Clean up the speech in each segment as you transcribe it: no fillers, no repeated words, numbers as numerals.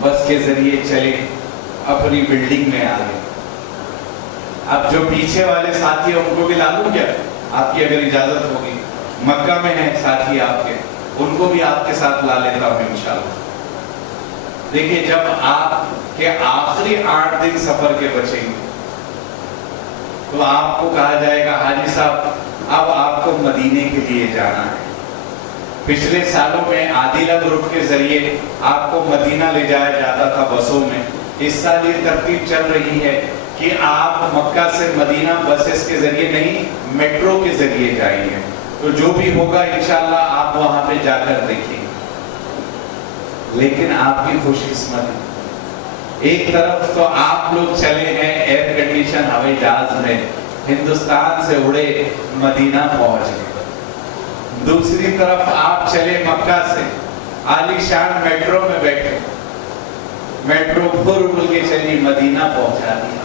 بس کے ذریعے چلے اپنی بلڈنگ میں آ گئے. اب جو پیچھے والے ساتھی ہیں ان کو بھی لا دوں کیا؟ آپ کی اگر اجازت ہوگی. مکہ میں ہیں ساتھی آپ کے, ان کو بھی آپ کے ساتھ لا لیتا ہوں انشاءاللہ. دیکھیے جب آپ کے آخری 8 دن سفر کے بچیں گے تو آپ کو کہا جائے گا حاجی صاحب اب آپ کو مدینے کے لیے جانا ہے. پچھلے سالوں میں عادلہ گروپ کے ذریعے آپ کو مدینہ لے جایا جاتا تھا بسوں میں. اس سال یہ ترتیب چل رہی ہے کہ آپ مکہ سے مدینہ بسز کے ذریعے نہیں, میٹرو کے ذریعے جائیں گے. تو جو بھی ہوگا انشاءاللہ آپ وہاں پہ جا کر دیکھیں. لیکن آپ کی خوش قسمتی, ایک طرف تو آپ لوگ چلے ہیں ایئر کنڈیشن ہوائی جہاز میں, ہندوستان سے اڑے مدینہ پہنچ گئے. دوسری طرف آپ چلے مکہ سے عالی شان میٹرو میں بیٹھے, میٹرو پھر اڑ کے چلی مدینہ پہنچا دیا.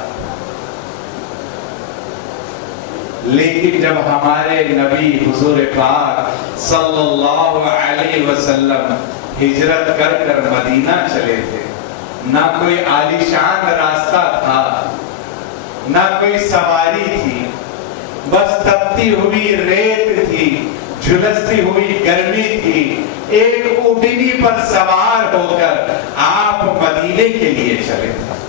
لیکن جب ہمارے نبی حضور پاک صلی اللہ علیہ وسلم ہجرت کر کر مدینہ چلے تھے, نہ کوئی عالی شان راستہ تھا, نہ کوئی سواری تھی, بس تپتی ہوئی ریت تھی, جھلستی ہوئی گرمی تھی. ایک اونٹنی پر سوار ہو کر آپ مدینے کے لیے چلے تھے.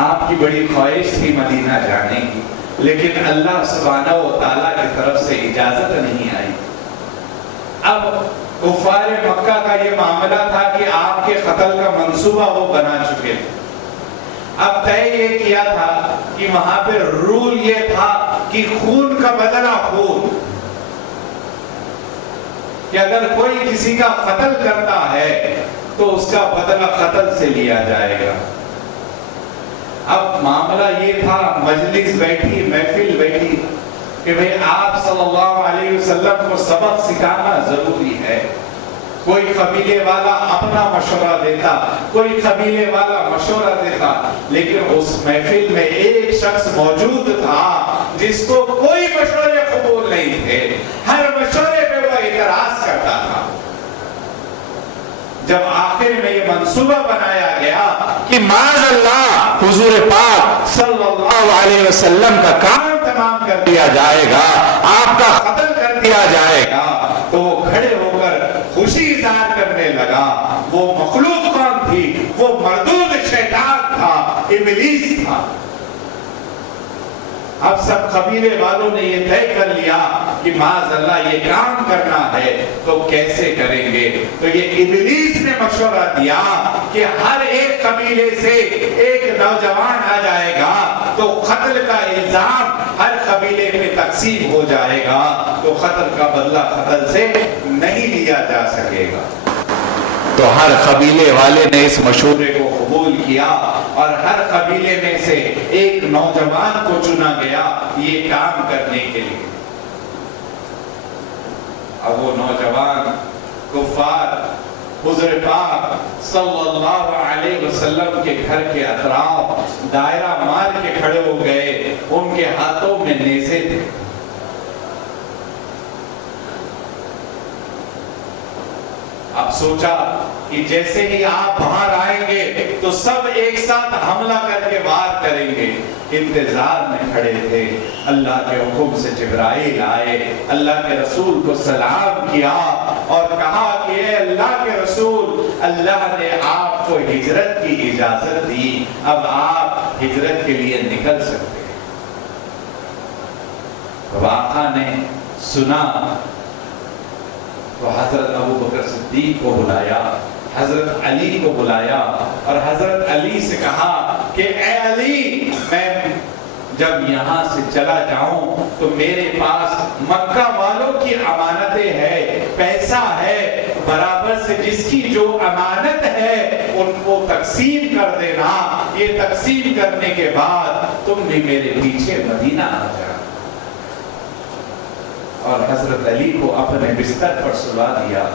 آپ کی بڑی خواہش تھی مدینہ جانے کی, لیکن اللہ سبحانہ و تعالیٰ کی طرف سے اجازت نہیں آئی. اب کفار مکہ کا یہ معاملہ تھا کہ آپ کے قتل کا منصوبہ وہ بنا چکے تھے. اب طے یہ کیا تھا کہ وہاں پہ رول یہ تھا کہ خون کا بدلہ خون, کہ اگر کوئی کسی کا قتل کرتا ہے تو اس کا بدلہ قتل سے لیا جائے گا. اب معاملہ یہ تھا, مجلس بیٹھی, محفل بیٹھی کہ بھئی آپ صلی اللہ علیہ وسلم کو سبق سکھانا ضروری ہے. کوئی قبیلے والا اپنا مشورہ دیتا, کوئی قبیلے والا مشورہ دیتا, لیکن اس محفل میں ایک شخص موجود تھا جس کو کوئی مشورے قبول نہیں تھے. ہر مشورے پہ وہ اعتراض کرتا تھا. جب آخر میں یہ منصوبہ بنایا گیا کہ معاذ اللہ حضور پاک صلی اللہ علیہ وسلم کا کام تمام کر دیا جائے گا, آپ کا قتل کر دیا جائے گا, تو وہ کھڑے ہو کر خوشی اظہار کرنے لگا. وہ مخلوق کون تھی؟ وہ مردود شیطان تھا, ابلیس تھا. اب سب قبیلے والوں نے یہ طے کر لیا کہ معاذ اللہ یہ کام کرنا ہے تو کیسے کریں گے. تو یہ ابلیس نے مشورہ دیا کہ ہر ایک قبیلے سے ایک نوجوان آ جائے گا تو قتل کا الزام ہر قبیلے میں تقسیم ہو جائے گا, تو قتل کا بدلہ قتل سے نہیں لیا جا سکے گا. تو ہر قبیلے والے نے اس مشورے کو قبول کیا اور ہر قبیلے میں سے ایک نوجوان کو چنا گیا یہ کام کرنے کے لیے. اب وہ نوجوان کفار حضور پاک صلی اللہ علیہ وسلم کے گھر کے اطراف دائرہ مار کے کھڑے ہو گئے. ان کے ہاتھوں میں نیزے تھے. اب سوچا کہ جیسے ہی آپ باہر آئیں گے تو سب ایک ساتھ حملہ کر کے وار کریں گے. انتظار میں کھڑے تھے. اللہ کے حکم سے جبرائیل آئے, اللہ کے رسول کو سلام کیا اور کہا کہ اے اللہ کے رسول, اللہ نے آپ کو ہجرت کی اجازت دی, اب آپ ہجرت کے لیے نکل سکتے ہیں. تو آقا نے سنا تو حضرت ابو بکر صدیق کو بلایا, حضرت علی کو بلایا اور حضرت علی سے کہا کہ اے علی, میں جب یہاں سے چلا جاؤں تو میرے پاس مکہ والوں کی امانتیں ہیں, پیسہ ہے, برابر سے جس کی جو امانت ہے ان کو تقسیم کر دینا. یہ تقسیم کرنے کے بعد تم بھی میرے پیچھے مدینہ آ جاؤ. اور حضرت علی کو اپنے بستر پر سلا دیا.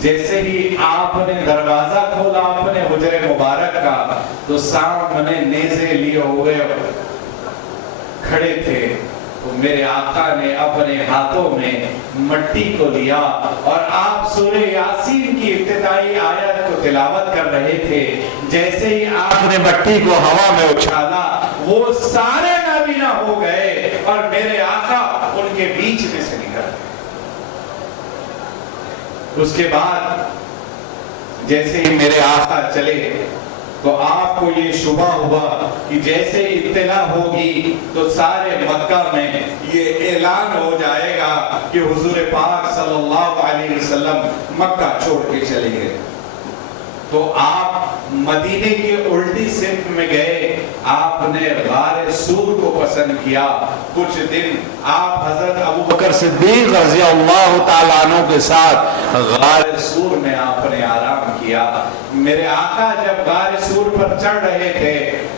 جیسے ہی آپ نے دروازہ کھولا اپنے حجرے مبارک کا تو سامنے نیزے لیے ہوئے کھڑے تھے. تو میرے آقا نے اپنے ہاتھوں میں مٹی کو لیا اور آپ سورہ یاسین کی ابتدائی آیت کو تلاوت کر رہے تھے، جیسے ہی آپ نے مٹی کو ہوا میں اچھالا وہ سارے نابینا ہو گئے اور میرے آقا ان کے بیچ میں سے نکل گئے۔ اس کے بعد جیسے ہی میرے آقا چلے تو آپ کو یہ شبہ ہوا کہ جیسے اطلاع ہوگی تو سارے مکہ میں یہ اعلان ہو جائے گا کہ حضور پاک صلی اللہ علیہ وسلم مکہ چھوڑ کے چلے گئے۔ تو آپ مدینے کی الٹی سمت میں گئے، آپ نے غار سور کو پسند کیا۔ کچھ دن آپ حضرت ابوبکر صدیق رضی اللہ تعالیٰ عنہ کے ساتھ غار سور میں آپ نے آرام کیا۔ میرے آقا جب غار سور پر چڑھ رہے تھے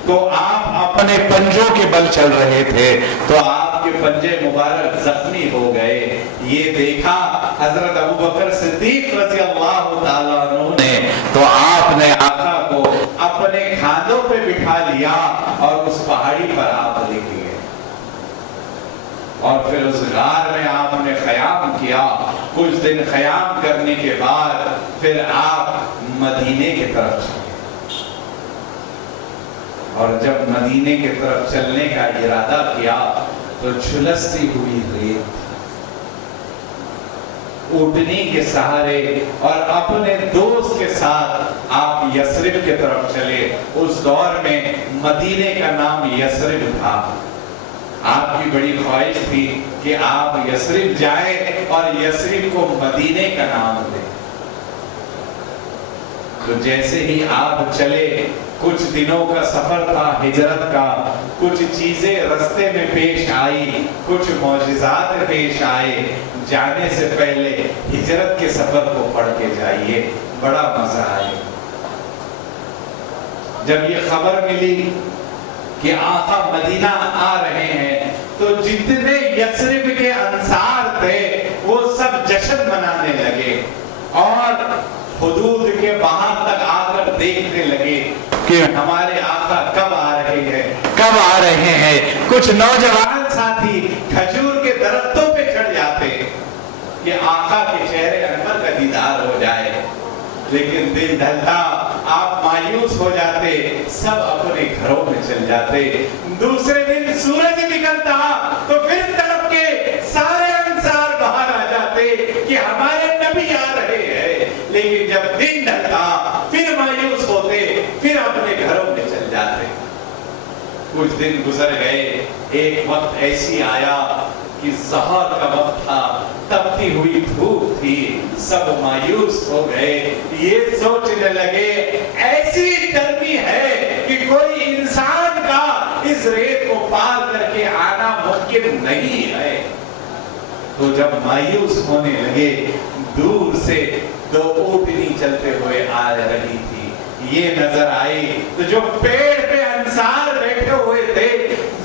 تو آپ اپنے پنجوں کے بل چل رہے تھے، تو آپ کے پنجے مبارک زخمی ہو گئے۔ یہ دیکھا حضرت ابوبکر صدیق رضی اللہ تعالیٰ عنہ نے، تو آپ نے آقا کو اپنے کھانوں پہ بٹھا لیا اور اس پہاڑی پر آپ لے گئے، اور پھر اس غار میں آپ نے خیام کیا۔ کچھ دن خیام کرنے کے بعد پھر آپ مدینے کی طرف چلے، اور جب مدینے کی طرف چلنے کا ارادہ کیا تو جھلستی ہوئی ریت اونٹنی کے سہارے اور اپنے دوست کے ساتھ آپ یثرب کی طرف چلے۔ اس دور میں مدینے کا نام یثرب تھا۔ آپ کی بڑی خواہش تھی کہ آپ یثرب جائیں اور یثرب کو مدینے کا نام دیں۔ تو جیسے ہی آپ چلے، کچھ دنوں کا سفر تھا ہجرت کا، کچھ چیزیں رستے میں پیش آئی، کچھ معجزات پیش آئے۔ جانے سے پہلے ہجرت کے سفر کو پڑھ کے جائیے، بڑا مزہ آئے۔ جب یہ خبر ملی کہ آقا مدینہ آ رہے ہیں تو جتنے یثرب کے انصار تھے وہ سب جشن منانے لگے اور حدود کے باہر تک آ کر دیکھنے لگے کہ ہمارے آقا کب آ رہے ہیں، کب آ رہے ہیں۔ کچھ نوجوان ساتھی کھجور کے درختوں پہ چڑھ جاتے کہ آقا کے چہرے انور کا دیدار ہو جائے، لیکن دن ڈھلتا آپ مایوس ہو جاتے، سب اپنے گھروں میں چل جاتے۔ دوسرے دن سورج نکلتا تو پھر تڑپ کے سارے انصار باہر آ جاتے کہ ہمارے نبی آ رہے ہیں، لیکن جب دن ڈھلتا پھر مایوس ہوتے، پھر اپنے گھروں میں چل جاتے۔ کچھ دن گزر گئے، ایک وقت ایسی آیا کہ ظہر کا وقت تھا، تپتی ہوئی دھوپ تھی، سب مایوس ہو گئے۔ یہ سوچنے لگے ایسی گرمی ہے کہ کوئی انسان کا اس ریت کو پار کر کے آنا ممکن نہیں ہے۔ تو جب مایوس ہونے لگے، دور سے دو اونٹنی چلتے ہوئے آ رہی تھی۔ یہ نظر آئی تو جو پیڑ پہ انصار بیٹھے ہوئے تھے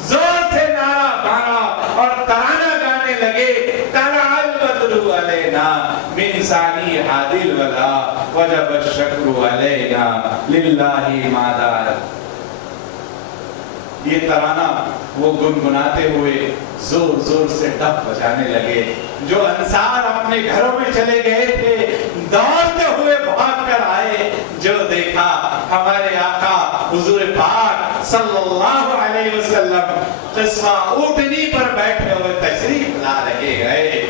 زور سے نعرہ مارا اور ترانہ گانے لگے، طلع البدر علینا من ثانیہۃ الوداع وجب الشکر علینا للہ ما دار۔ یہ ترانہ وہ گنگناتے ہوئے زور زور سے ڈپ بجانے لگے۔ جو انصار اپنے گھروں میں چلے گئے تھے دوڑتے ہوئے بھاگ کر آئے، جو دیکھا ہمارے آقا حضور پاک صلی اللہ علیہ وسلم قصوہ اونٹنی پر بیٹھے ہوئے تشریف لا رہے ہیں۔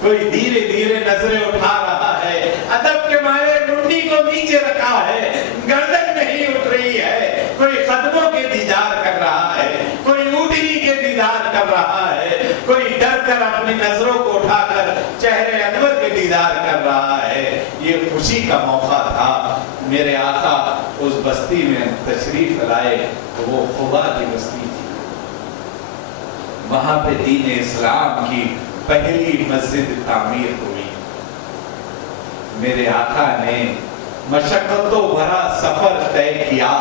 کوئی دھیرے دھیرے نظریں اٹھا رہا ہے، ادب کے مارے منڈی کو نیچے رکھا ہے، گردن نہیں اٹھ رہی ہے، کوئی قدموں کے دیدار کر رہا ہے، کوئی اونٹنی کے دیدار کر رہا ہے، کوئی ڈر کر اپنی نظروں کو اٹھا کر چہرے انور کے دیدار کر رہا ہے۔ یہ خوشی کا موقع تھا۔ میرے آقا اس بستی میں تشریف لائے تو وہ قباء کی بستی تھی، وہاں پہ دین اسلام کی پہلی مسجد تعمیر ہوئی۔ میرے آقا نے مشقتوں بھرا سفر طے کیا،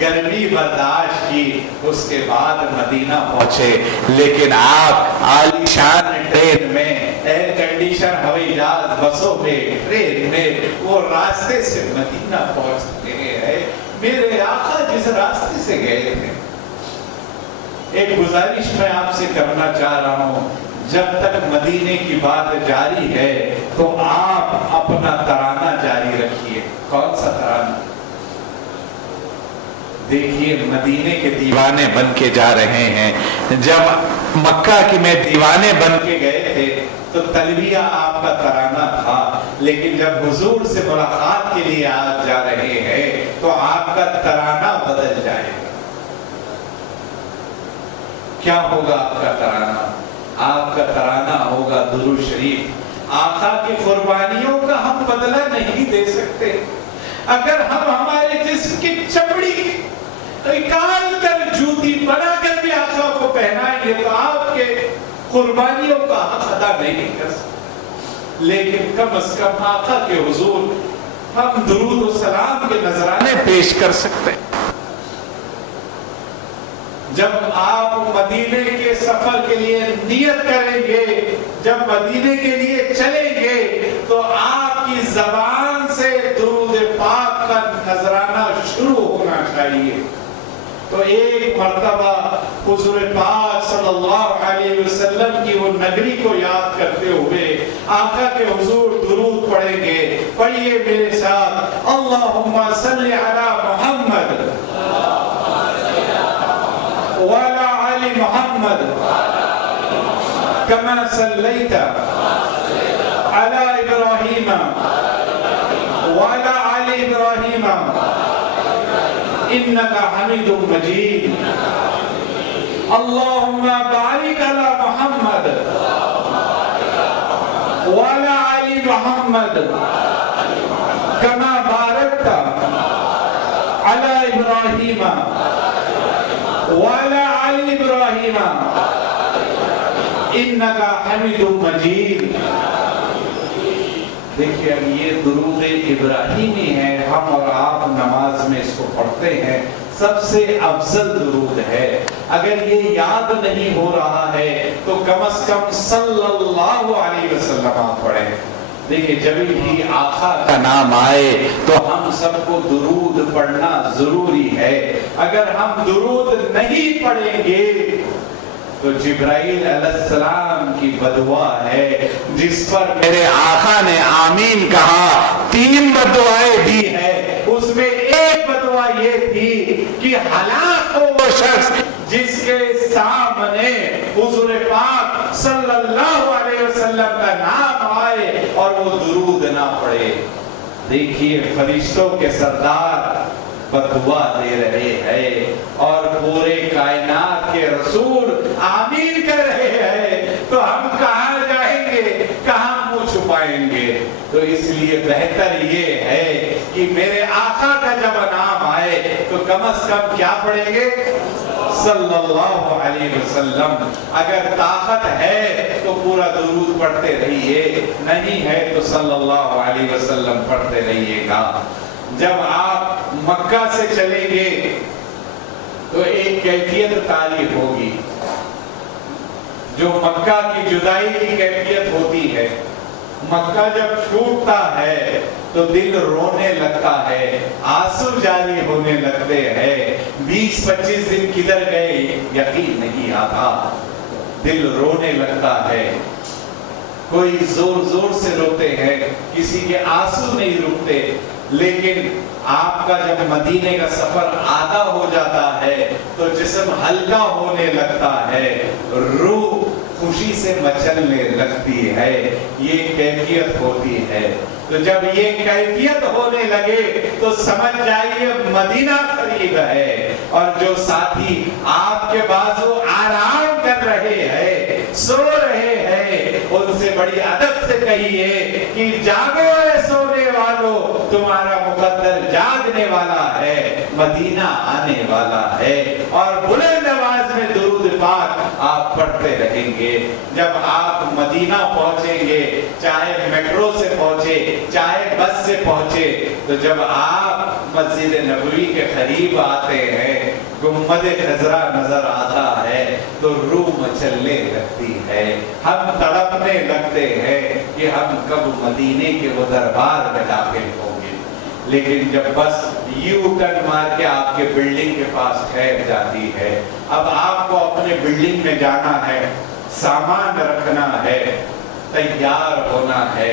گرمی برداشت کی، اس کے بعد مدینہ پہنچے۔ لیکن آپ عالی شان ٹرین میں، ایئر کنڈیشن ہوائی جہاز بسوں میں، ٹرین میں وہ راستے سے مدینہ پہنچ گئے ہیں۔ میرے آقا جس راستے سے گئے تھے، ایک گزارش میں آپ سے کرنا چاہ رہا ہوں، جب تک مدینے کی بات جاری ہے تو آپ اپنا ترانہ جاری رکھیے۔ کون سا ترانہ؟ دیکھیے مدینے کے دیوانے بن کے جا رہے ہیں. جب مکہ کے میں دیوانے بن کے گئے تھے تو تلبیہ آپ کا ترانہ تھا، لیکن جب حضور سے ملاقات کے لیے آپ جا رہے ہیں تو آپ کا ترانہ بدل جائے گا. کیا ہوگا آپ کا ترانہ؟ آپ کا ترانہ ہوگا درود شریف. آقا کی قربانیوں کا ہم بدلہ نہیں دے سکتے. اگر ہم ہمارے جسم کی چمڑی نکال کر جوتی بنا کر بھی آقا کو پہنائیں گے تو آپ کے قربانیوں کا حق ادا نہیں کر سکتے. لیکن کم از کم آقا کے حضور ہم درود و سلام کے نذرانے پیش کر سکتے ہیں. جب آپ مدینے کے سفر کے لیے نیت کریں گے، جب مدینے کے لیے چلیں گے تو آپ کی زبان سے درود پاک کا نذرانہ شروع ہونا چاہیے. تو ایک مرتبہ حضور پاک صلی اللہ علیہ وسلم کی وہ نگری کو یاد کرتے ہوئے آقا کے حضور درود پڑھیں گے. پڑھیے میرے ساتھ، اللہم صلی علی محمد وعلى آل محمد كما صليت على إبراهيم وعلى آل إبراهيم إنك حميد مجيد. اللهم بارك على محمد وعلى آل محمد كما باركت على إبراهيم وعلى آل إبراهيم إنك حميد مجيد. دیکھیے اب یہ درود ابراہیمی ہے، ہم اور آپ نماز میں اس کو پڑھتے ہیں، سب سے افضل درود ہے. اگر یہ یاد نہیں ہو رہا ہے تو کم از کم صلی اللہ علیہ وسلم آپ پڑھیں. دیکھیں جب بھی آقا کا نام آئے تو ہم سب کو درود پڑھنا ضروری ہے. اگر ہم درود نہیں پڑھیں گے تو جبرائیل علیہ السلام کی بددعا ہے، جس پر میرے آقا نے آمین کہا. 3 بددعائیں دی ہے، اس میں ایک بددعا یہ تھی کہ ہلاک ہو وہ شخص جس کے سامنے حضور پاک صلی اللہ علیہ وسلم کا نام آئے اور وہ درود نہ پڑھے. دیکھیے فرشتوں کے سردار بددعا دے رہے ہیں اور پورے کائنات کے رسول آمین کر رہے ہیں، تو ہم کہاں جائیں گے، کہاں منہ چھپائیں گے؟ تو اس لیے بہتر یہ ہے کہ میرے آقا کا جب نام آئے تو کم از کم کیا پڑھیں گے؟ صلی اللہ علیہ وسلم. اگر طاقت ہے تو پورا درود پڑھتے رہیے، نہیں ہے تو صلی اللہ علیہ وسلم پڑھتے رہیے گا. جب آپ مکہ سے چلیں گے تو ایک کیفیت تعریف ہوگی، جو مکہ کی جدائی کی کیفیت ہوتی ہے. مکہ جب چھوٹتا ہے تو دل رونے لگتا ہے، آنسو جاری ہونے لگتے ہیں. 20-25 دن کدھر گئے یقین نہیں آتا، دل رونے لگتا ہے. کوئی زور زور سے روتے ہیں، کسی کے آنسو نہیں رکتے. لیکن آپ کا جب مدینے کا سفر آدھا ہو جاتا ہے تو جسم ہلکا ہونے لگتا ہے، روح خوشی سے مچلنے لگتی ہے. یہ کیفیت ہوتی ہے. تو جب یہ کیفیت ہونے لگے تو سمجھ جائیے مدینہ قریب ہے. اور جو ساتھی آپ کے بازو آرام کر رہے ہیں، سو رہے ہیں، ان سے بڑی ادب سے کہیے کہ جاگو اے سونے والو، تمہارا مقدر جاگنے والا ہے، مدینہ آنے والا ہے. اور بلند آواز میں درود پاک آپ پڑھتے رہیں گے. جب آپ مدینہ پہنچیں گے، چاہے میٹرو سے پہنچے چاہے بس سے پہنچے، تو جب آپ مسجد نبوی کے قریب آتے ہیں، گنبد خضرا نظر آتا ہے تو روح مچلنے لگتی ہے. ہم تڑپنے لگتے ہیں کہ ہم کب مدینے کے وہ دربار میں داخل ہوں گے. لیکن جب بس یو ٹرن مار کے آپ کے بلڈنگ کے پاس ٹھہر جاتی ہے، اب آپ کو اپنے بلڈنگ میں جانا ہے، سامان رکھنا ہے، تیار ہونا ہے،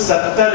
70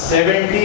70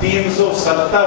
370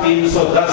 310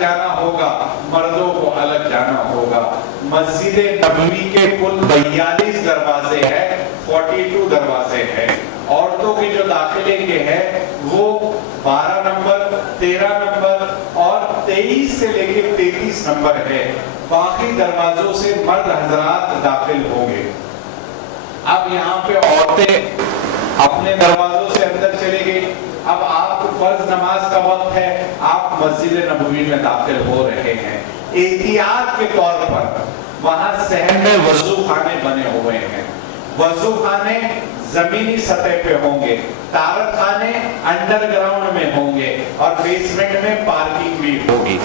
الگ جانا ہوگا، مردوں کو الگ جانا ہوگا۔ مسجد نبوی کے کل 42 دروازے ہیں، 42 دروازے ہیں۔ عورتوں کے جو داخلے کے ہیں وہ 12 نمبر، 13 نمبر اور 23 سے لے کے 33 نمبر ہے۔ باقی دروازوں سے مرد حضرات داخل ہوں گے۔ اب یہاں پہ عورتیں اپنے دروازوں سے اندر چلے گئی۔ اب آپ کو فرض نماز کا وقت ہے، آپ مسجد نبوی میں داخل ہو رہے ہیں۔ احتیاط کے طور پر وہاں صحن میں وضو خانے بنے ہوئے ہیں۔ وضو خانے زمینی سطح پہ ہوں گے، طہارت خانے انڈر گراؤنڈ میں ہوں گے اور بیسمنٹ میں پارکنگ بھی ہوگی۔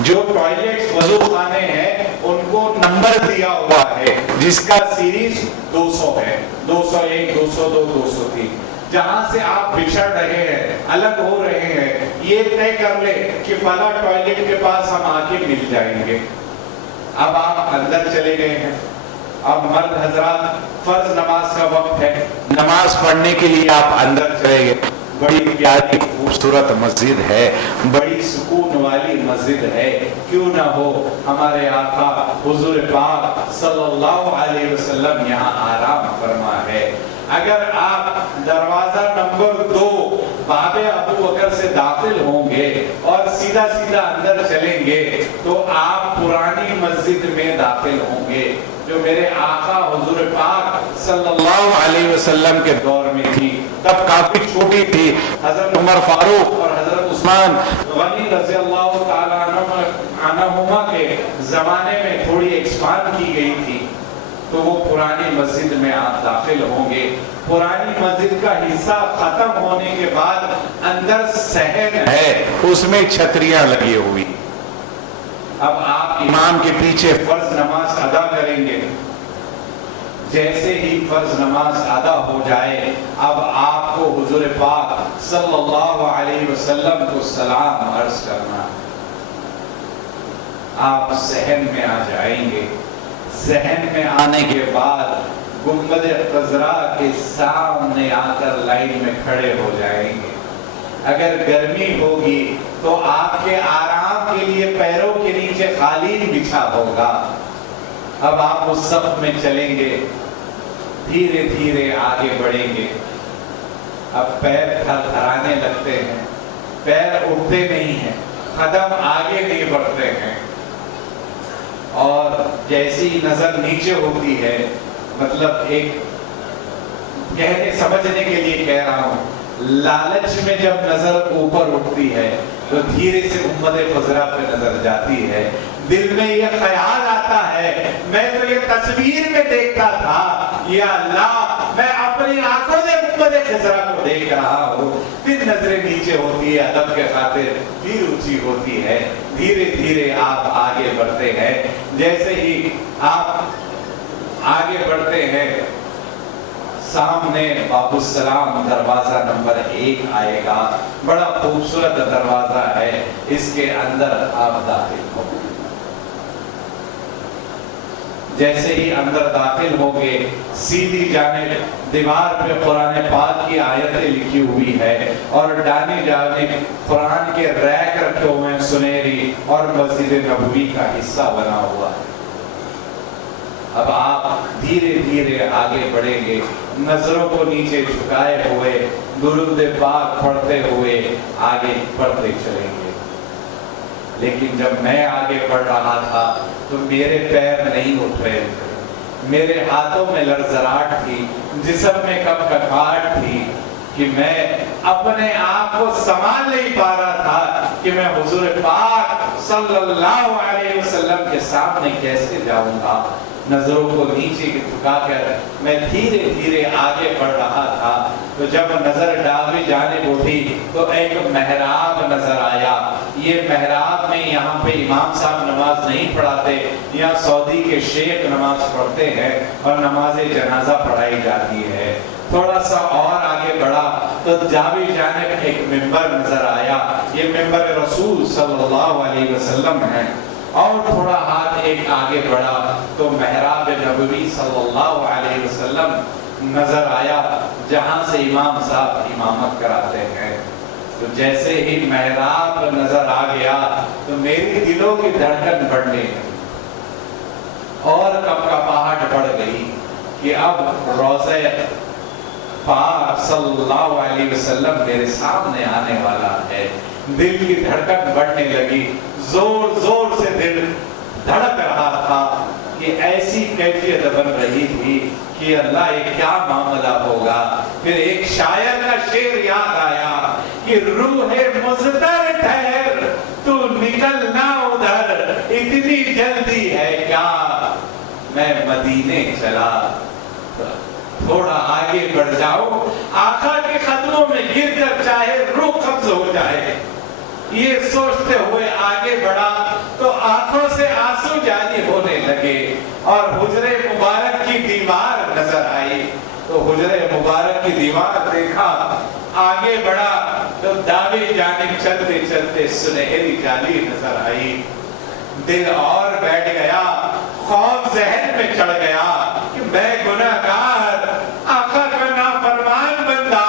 جو ٹوائلٹس وضو خانے ہیں ان کو نمبر دیا ہوا ہے جس کا سیریز 200 ہے، 201، 202، 203۔ جہاں سے آپ بچھڑ رہے ہیں، الگ ہو رہے ہیں، یہ طے کر لے کہ فلاں ٹوائلٹ کے پاس ہم آ کے مل جائیں گے۔ اب آپ اندر چلے گئے ہیں۔ اب مرد حضرات فرض نماز کا وقت ہے، نماز پڑھنے کے لیے آپ اندر چلے گئے۔ بڑی پیاری خوبصورت مسجد ہے، بڑی سکون والی مسجد ہے، کیوں نہ ہو، ہمارے آقا حضور پاک صلی اللہ علیہ وسلم یہاں آرام فرما ہے۔ اگر آپ دروازہ نمبر 2 باب ابو بکر سے داخل ہوں گے اور سیدھا سیدھا اندر چلیں گے تو آپ پرانی مسجد میں داخل ہوں گے جو میرے آقا حضور پاک صلی اللہ علیہ وسلم کے دور میں تھی۔ تب کافی چھوٹی تھی۔ حضرت عمر فاروق اور حضرت عثمان غنی رضی اللہ تعالیٰ عنہما کے زمانے میں تھوڑی ایکسپانڈ کی گئی تھی، تو وہ پرانی مسجد میں آپ داخل ہوں گے۔ پرانی مسجد کا حصہ ختم ہونے کے بعد اندر صحن ہے، اس میں چھتریاں لگی ہوئی۔ اب آپ امام کے پیچھے فرض نماز ادا کریں گے۔ جیسے ہی فرض نماز ادا ہو جائے اب آپ کو حضور پاک صلی اللہ علیہ وسلم کو سلام عرض کرنا۔ آپ صحن میں آ جائیں گے۔ صحن میں آنے کے بعد گنبد خضرا کے سامنے آ کر لائن میں کھڑے ہو جائیں گے۔ اگر گرمی ہوگی تو آپ کے آرام کے لیے پیروں کے نیچے قالین بچھا ہوگا۔ اب آپ اس صف میں چلیں گے، دھیرے دھیرے آگے بڑھیں گے۔ اب پیر تھرتھرانے لگتے ہیں، پیر اٹھتے نہیں ہیں، قدم آگے نہیں بڑھتے ہیں، اور جیسی نظر نیچے ہوتی ہے، مطلب ایک کہنے سمجھنے کے لیے کہہ رہا ہوں، لالچ میں جب نظر اوپر اٹھتی ہے تو دھیرے سے گنبد خضرا پہ نظر جاتی ہے، دل میں یہ خیال آتا ہے میں تو یہ تصویر میں دیکھتا تھا، یا اللہ میں اپنی آنکھوں سے گنبد خضرا کو دیکھ رہا ہوں۔ پھر نظریں نیچے ہوتی ہے، ادب کے خاطر پھر اونچی ہوتی ہے، دھیرے دھیرے آپ آگے بڑھتے ہیں۔ جیسے ہی آپ آگے بڑھتے ہیں سامنے باب السلام دروازہ نمبر 1 آئے گا، بڑا خوبصورت دروازہ ہے، اس کے اندر آپ داخل ہو۔ جیسے ہی اندر داخل ہوگے سیدھی جانب دیوار پہ قرآن پاک کی آیتیں لکھی ہوئی ہے اور دائیں جانب قرآن کے ریک رکھے ہوئے ہیں سنہری، اور مسجد نبوی کا حصہ بنا ہوا ہے۔ اب آپ دھیرے دھیرے آگے بڑھیں گے، نظروں کو نیچے جھکائے ہوئے درود پاک پڑھتے ہوئے آگے بڑھتے چلیں گے۔ لیکن جب میں آگے بڑھ رہا تھا تو میرے پیر نہیں اٹھ رہے تھے، میرے ہاتھوں میں لرزراہٹ تھی، جسم میں کپکپاہٹ تھی کہ میں اپنے آپ کو سنبھال نہیں پا رہا تھا کہ میں حضور پاک صلی اللہ علیہ وسلم کے سامنے کیسے جاؤں گا۔ نظروں کو نیچے جھکا کر میں دھیرے دھیرے آگے بڑھ رہا تھا، تو جب نظر ڈاوی جانب اٹھی تو ایک محراب نظر آیا۔ یہ محراب میں یہاں پہ امام صاحب نماز نہیں پڑھاتے، یہاں سعودی کے شیخ نماز پڑھتے ہیں اور نماز جنازہ پڑھائی جاتی ہے۔ تھوڑا سا اور آگے بڑھا تو جاوی جانب ایک منبر نظر آیا، یہ منبر رسول صلی اللہ علیہ وسلم ہے۔ اور تھوڑا ہاتھ ایک آگے بڑھا تو محراب نبوی صلی اللہ علیہ وسلم نظر آیا، جہاں سے امام صاحب امامت کراتے ہیں۔ تو جیسے ہی محراب نظر آ گیا تو میری دلوں کی دھڑکن بڑھنے لگی اور کپکپاہٹ بڑھ گئی کہ اب روضہ پاک صلی اللہ علیہ وسلم میرے سامنے آنے والا ہے۔ دل کی دھڑکن بڑھنے لگی، زور زور سے دل دھڑک رہا تھا کہ ایسی کیفیت بن رہی تھی کہ اللہ یہ کیا معاملہ ہوگا۔ پھر ایک شاعر کا شعر یاد آیا کہ روح مزدر ٹھہر تو نکلنا ادھر، اتنی جلدی ہے کیا میں مدینے چلا تھوڑا آگے بڑھ جاؤں، آقا کے قدموں میں گر کر چاہے روح قبض ہو جائے۔ یہ سوچتے ہوئے آگے بڑھا تو آنکھوں سے آنسو جاری ہونے لگے اور حجرے مبارک کی دیوار نظر آئی۔ تو حجرے مبارک کی دیوار دیکھا، آگے بڑھا تو دائیں جانب چلتے چلتے سنہری جالی نظر آئی۔ دل اور بیٹھ گیا، خوف ذہن میں چڑھ گیا کہ میں گناہگار، آقا کا نافرمان بندہ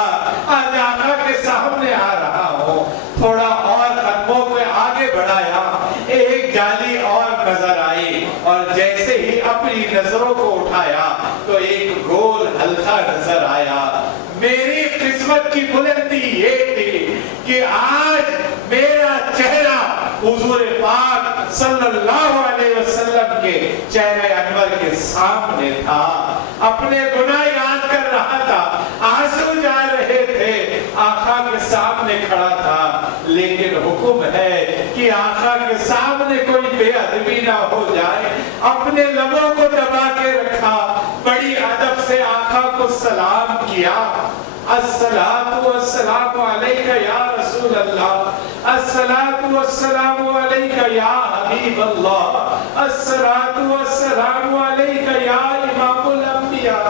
آج آقا کے سامنے آ رہا ہوں۔ تھوڑا اور قدموں کو آگے بڑھایا، ایک جالی اور نظر آئی اور جیسے ہی اپنی نظروں کو اٹھایا تو ایک گول حلقہ نظر آیا۔ میری قسمت کی بلندی یہ تھی کہ آج میرا چہرہ حضور پاک صلی اللہ علیہ وسلم کے چہرے انور کے سامنے تھا۔ اپنے گناہ یاد کر رہا تھا، آنسو جا رہے تھے، آقا کے سامنے کھڑا تھا، لیکن حکم ہے کہ آقا کے سامنے کوئی بے ادبی نہ ہو جائے۔ اپنے لبوں کو دبا کے رکھا، بڑی ادب سے آقا کو سلام کیا، الصلاۃ والسلام علیک یا رسول اللہ، الصلاۃ والسلام علیک یا حبیب اللہ، الصلاۃ والسلام علیک یا امام الانبیاء۔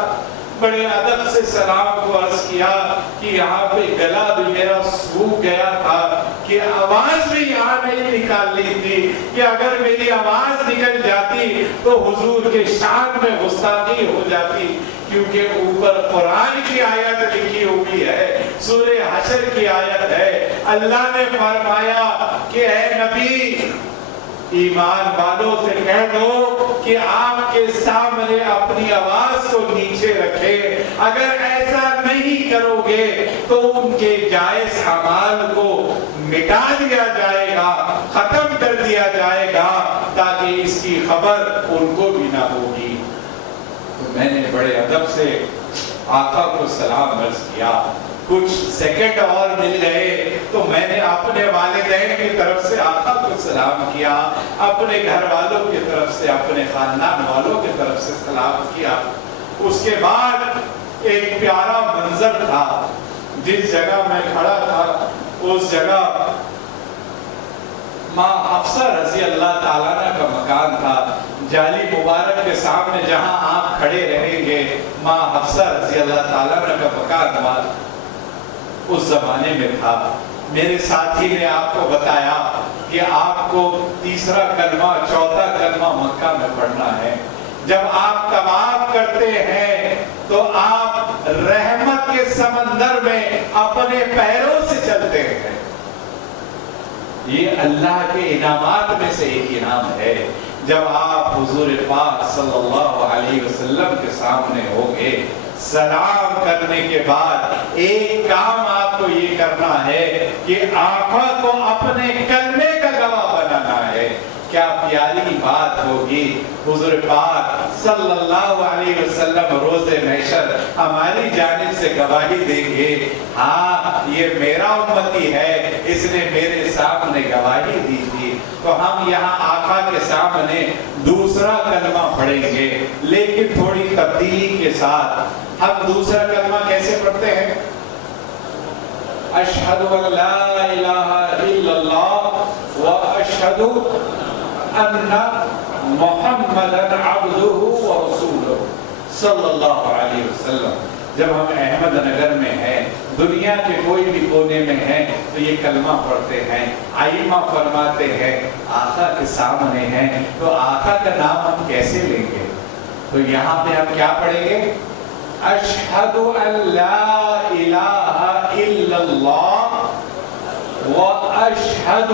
بڑے ادب سے سلام کو عرض کیا کہ یہاں پہ گلا بھی میرا سوکھ گیا تھا کہ آواز بھی یہاں نہیں نکالنی تھی کہ اگر میری آواز نکل جاتی تو حضور کے شان میں گستاخی ہو جاتی، کیونکہ اوپر قرآن کی آیت لکھی ہوئی ہے، سورہ حشر کی آیت ہے۔ اللہ نے فرمایا کہ اے نبی ایمان والوں سے کہہ دو کہ آپ کے سامنے اپنی آواز کو نیچے رکھے، اگر ایسا نہیں کرو گے تو ان کے جائز اعمال کو مٹا دیا جائے گا، ختم کر دیا جائے گا، تاکہ اس کی خبر ان کو بھی نہ ہوگی۔ تو میں نے بڑے ادب سے آقا کو سلام عرض کیا۔ کچھ سیکنڈ اور مل گئے تو میں نے اپنے والدین کی طرف سے آقا کو سلام کیا، اپنے گھر والوں کی طرف سے، اپنے خاندان والوں کی طرف سے سلام کیا۔ اس کے بعد ایک پیارا منظر تھا، جس جگہ میں کھڑا تھا اس جگہ ماں حفصہ رضی اللہ تعالیٰ عنہ کا مکان تھا۔ جالی مبارک کے سامنے جہاں آپ کھڑے رہیں گے ماں حفصہ رضی اللہ تعالیٰ عنہ کا مکان تھا، اس زمانے میں تھا۔ میرے ساتھی نے آپ کو بتایا کہ آپ کو تیسرا کلمہ چوتھا کلمہ مکہ میں پڑھنا ہے۔ جب آپ طواف کرتے ہیں تو آپ رحمت کے سمندر میں اپنے پیروں سے چلتے ہیں۔ یہ اللہ کے انعامات میں سے ایک انعام ہے۔ جب آپ حضور پاک صلی اللہ علیہ وسلم کے سامنے ہوگے، سلام کرنے کے بعد ایک کام آپ کو یہ کرنا ہے کہ آقا کو اپنے کلمے کا گواہ بنانا ہے۔ کیا پیاری بات ہوگی، حضور پاک صلی اللہ علیہ وسلم روز محشر ہماری جانب سے گواہی دیں گے، ہاں یہ میرا امتی ہے، اس نے میرے سامنے گواہی دی تھی۔ تو ہم یہاں آقا کے سامنے دوسرا کلمہ پڑھیں گے، لیکن تھوڑی تبدیلی کے ساتھ۔ ہم دوسرا کلمہ کیسے پڑھتے ہیں؟ اشہد ان لا الہ الا اللہ و اشہد ان محمدً عبدہ و رسولہ صلی اللہ علیہ وسلم۔ جب ہم احمد نگر میں ہیں، دنیا کے کوئی بھی کونے میں ہیں تو یہ کلمہ پڑھتے ہیں۔ ائمہ فرماتے ہیں آقا کے سامنے ہیں تو آقا کا نام ہم کیسے لیں گے؟ تو یہاں پہ ہم کیا پڑھیں گے؟ اشہد ان لا الہ الا اللہ وَأَشْهَدُ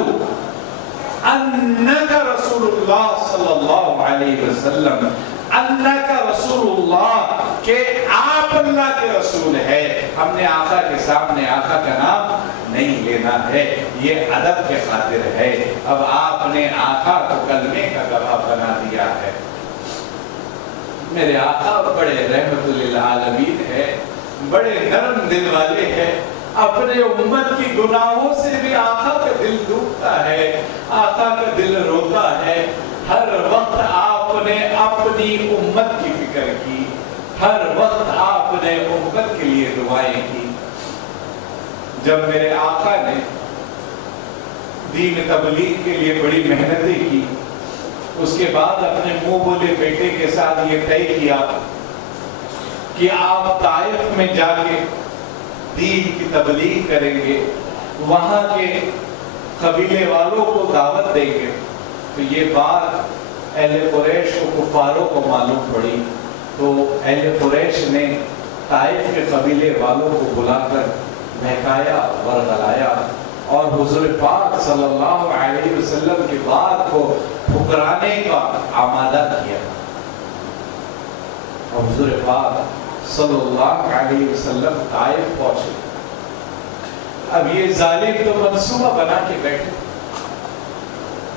أَنَّكَ رَسُولُ اللَّهِ صلی اللہ علیہ وسلم، انک رسول اللہ، کہ آپ اللہ کے رسول ہے۔ ہم نے آقا کے سامنے آقا کا نام نہیں لینا ہے، یہ ادب کے خاطر ہے۔ اب آپ نے آقا کو کلمے کا گواہ بنا دیا ہے۔ میرے آقا بڑے رحمت للعالمین ہے، بڑے نرم دل والے ہیں۔ اپنے امت کی گناہوں سے بھی آقا کا دل دکھتا ہے، آقا کا دل روتا ہے۔ ہر وقت آپ نے اپنی امت کی فکر کی، ہر وقت آپ نے امت کے لیے دعائیں کی۔ جب میرے آقا نے دین تبلیغ کے لیے بڑی محنتیں کی، اس کے بعد اپنے منہ بولے بیٹے کے ساتھ یہ طے کیا کہ آپ طائف میں جا کے دین کی تبلیغ کریں گے، وہاں کے قبیلے والوں کو دعوت دیں گے۔ تو یہ بات اہل قریش کو، کفاروں کو معلوم پڑی، تو اہل قریش نے طائف کے قبیلے والوں کو بلا کر بہکایا، ورغلایا، اور حضور پاک صلی اللہ علیہ وسلم کی بات کو ٹھکرانے کا آمادہ کیا۔ اور حضور پاک صلی اللہ علیہ وسلم طائف پہنچے۔ اب یہ ظالم تو منصوبہ بنا کے بیٹھے،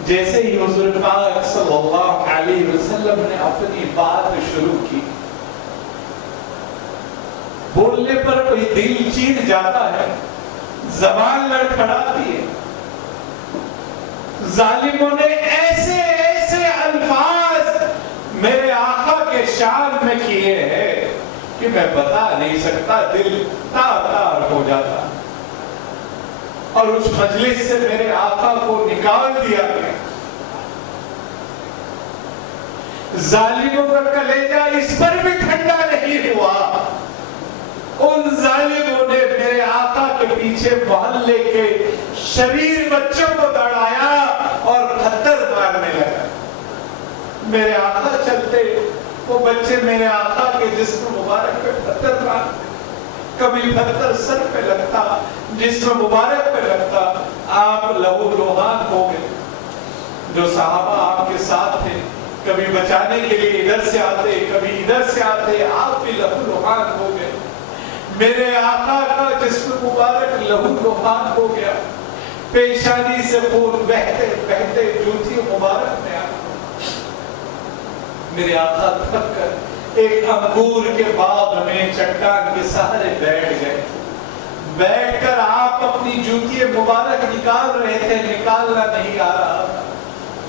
جیسے ہی حضور پاک صلی اللہ علیہ وسلم نے اپنی بات شروع کی، بولنے پر کوئی دل چیر جاتا ہے، زبان لڑکھڑاتی ہے۔ ظالموں نے ایسے ایسے الفاظ میرے آقا کے شان میں کیے ہیں کہ میں بتا نہیں سکتا، دل تار تار ہو جاتا۔ اور اس مجلس سے میرے آقا کو نکال دیا گیا۔ ظالموں کا کلیجہ اس پر بھی ٹھنڈا نہیں ہوا۔ ان ظالموں نے میرے آقا کے پیچھے محلے کے شریر بچوں کو دوڑایا اور پتھر مارنے لگا۔ میرے آقا چلتے، وہ بچے میرے آقا کے جسم مبارک پہ پتھر مارتے، کبھی پتھر سر پہ لگتا، جسم مبارک پہ لگتا، آپ لہو لوہان ہو گئے۔ جو صحابہ آپ کے ساتھ تھے، کبھی بچانے کے لیے ادھر سے آتے، کبھی ادھر سے آتے، آپ بھی لہو لوہان ہو گئے۔ میرے آقا کا جسم مبارک لہو لوہان ہو گیا، پیشانی سے خون بہتے بہتے جوتی مبارک میں آ۔ میرے آقا تھک کر ایک انگور کے باغ میں چٹان کے سہارے بیٹھ گئے۔ بیٹھ کر آپ اپنی جوتی مبارک نکال رہے تھے، نکالنا نہیں آ رہا تھا۔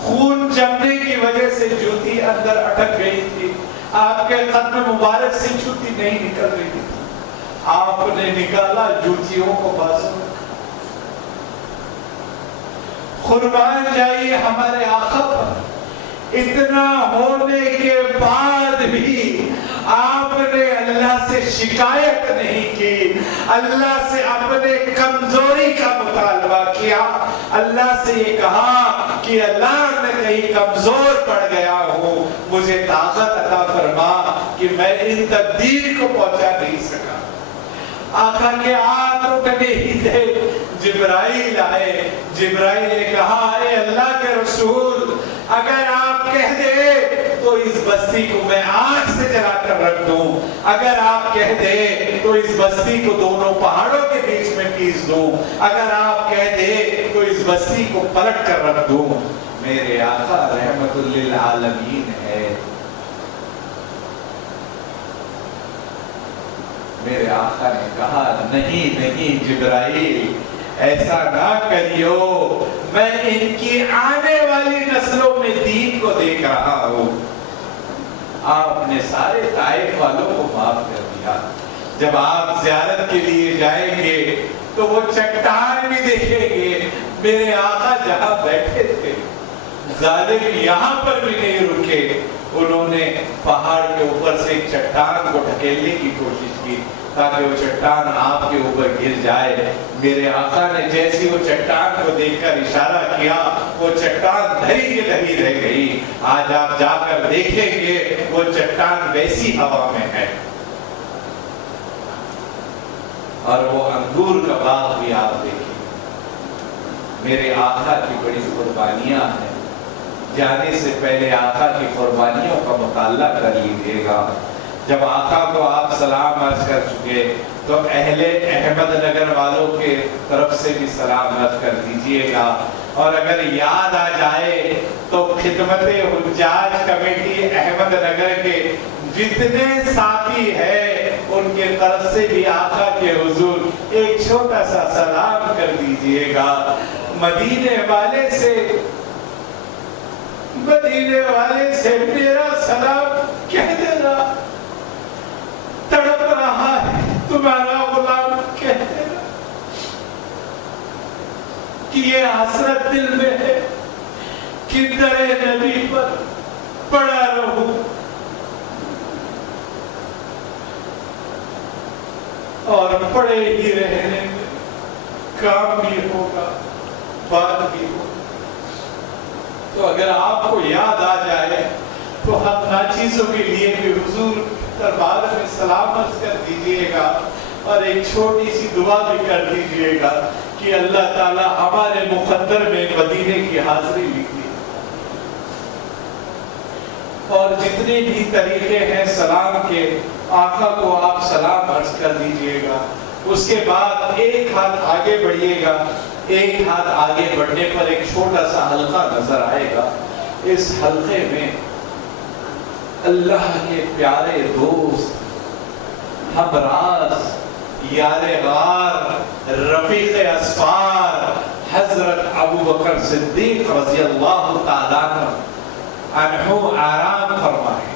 خون جمنے کی وجہ سے جوتی اندر اٹک گئی تھی، آپ کے قدم مبارک سے جوتی نہیں نکل رہی تھی۔ آپ نے نکالا، جوتیوں کو بازو۔ قربان جائیے ہمارے آقا پر، اتنا ہونے کے بعد بھی آپ نے اللہ سے شکایت نہیں کی، اللہ سے اپنے کمزوری کا مطالبہ کیا، اللہ سے یہ کہا کہ اللہ میں کہیں کمزور پڑ گیا ہوں، مجھے طاقت عطا فرما کہ میں ان تقدیر کو پہنچا نہیں سکا۔ آقا کے ہاتھ اٹھنے ہی تھے، جبرائیل آئے۔ جبرائیل نے کہا، اے اللہ کے رسول، اگر آپ کہہ دے تو اس بستی کو میں آگ سے جلا کر رکھ دوں، اگر آپ کہہ دے تو اس بستی کو دونوں پہاڑوں کے بیچ میں پیس دوں، اگر آپ کہہ دے تو اس بستی کو پلٹ کر رکھ دوں۔ میرے آقا رحمت للعالمین ہے۔ میرے آقا نے کہا، نہیں نہیں جبرائیل، ایسا نہ کریو، میں ان کی آنے والی نسلوں میں دین کو دیکھ رہا ہوں۔ آپ نے سارے طائف والوں کو معاف کر دیا۔ جب آپ زیارت کے لیے جائیں گے تو وہ چٹان بھی دیکھیں گے، میرے آقا جہاں بیٹھے تھے، ظالم یہاں پر بھی نہیں رکے، انہوں نے پہاڑ کے اوپر سے ایک چٹان کو ڈھکیلنے کی کوشش کی تاکہ وہ چٹان آپ کے اوپر گر جائے۔ میرے آقا نے جیسی وہ چٹان کو دیکھ کر اشارہ کیا، وہ چٹان دھری کی دھری رہ گئی۔ آج آپ جا کر دیکھیں گے وہ چٹان ویسی ہوا میں ہے، اور وہ انگور کا باغ بھی آپ دیکھیں۔ میرے آقا کی بڑی قربانیاں ہیں، جانے سے پہلے آقا کی قربانیوں کا مطالعہ کر لیجیے گا۔ جب آقا کو آپ سلام عرض کر چکے تو اہل احمد نگر والوں کے طرف سے بھی سلام عرض کر دیجیے گا، اور اگر یاد آ جائے تو خدمت حجاج کمیٹی احمد نگر کے جتنے ساتھی ہیں ان کے طرف سے بھی آقا کے حضور ایک چھوٹا سا سلام کر دیجیے گا۔ مدینے والے سے میرا سلام کہہ دینا، تڑپ رہا ہے تمہارا غلام کہہ دینا کہ یہ حسرت دل میں ہے کہ در نبی پر پڑا رہوں اور پڑے ہی رہنے میں کام بھی ہوگا، بات بھی ہوگا۔ تو اگر آپ کو یاد آ جائے تو حق ناچیزوں کے لیے بھی حضور دربار میں سلام عرض کر دیجئے گا، اور ایک چھوٹی سی دعا بھی کر دیجئے گا کہ اللہ تعالی ہمارے مقدر میں مدینے کی حاضری لکھ دی۔ اور جتنے بھی طریقے ہیں سلام کے، آقا کو آپ سلام عرض کر دیجئے گا۔ اس کے بعد ایک ہاتھ آگے بڑھیے گا، ایک ہاتھ آگے بڑھنے پر ایک چھوٹا سا حلقہ نظر آئے گا۔ اس حلقے میں اللہ کے پیارے دوست، ہمراز، یار غار، رفیق اسفار حضرت ابوبکر صدیق رضی اللہ تعالیٰ عنہ آرام فرمائے۔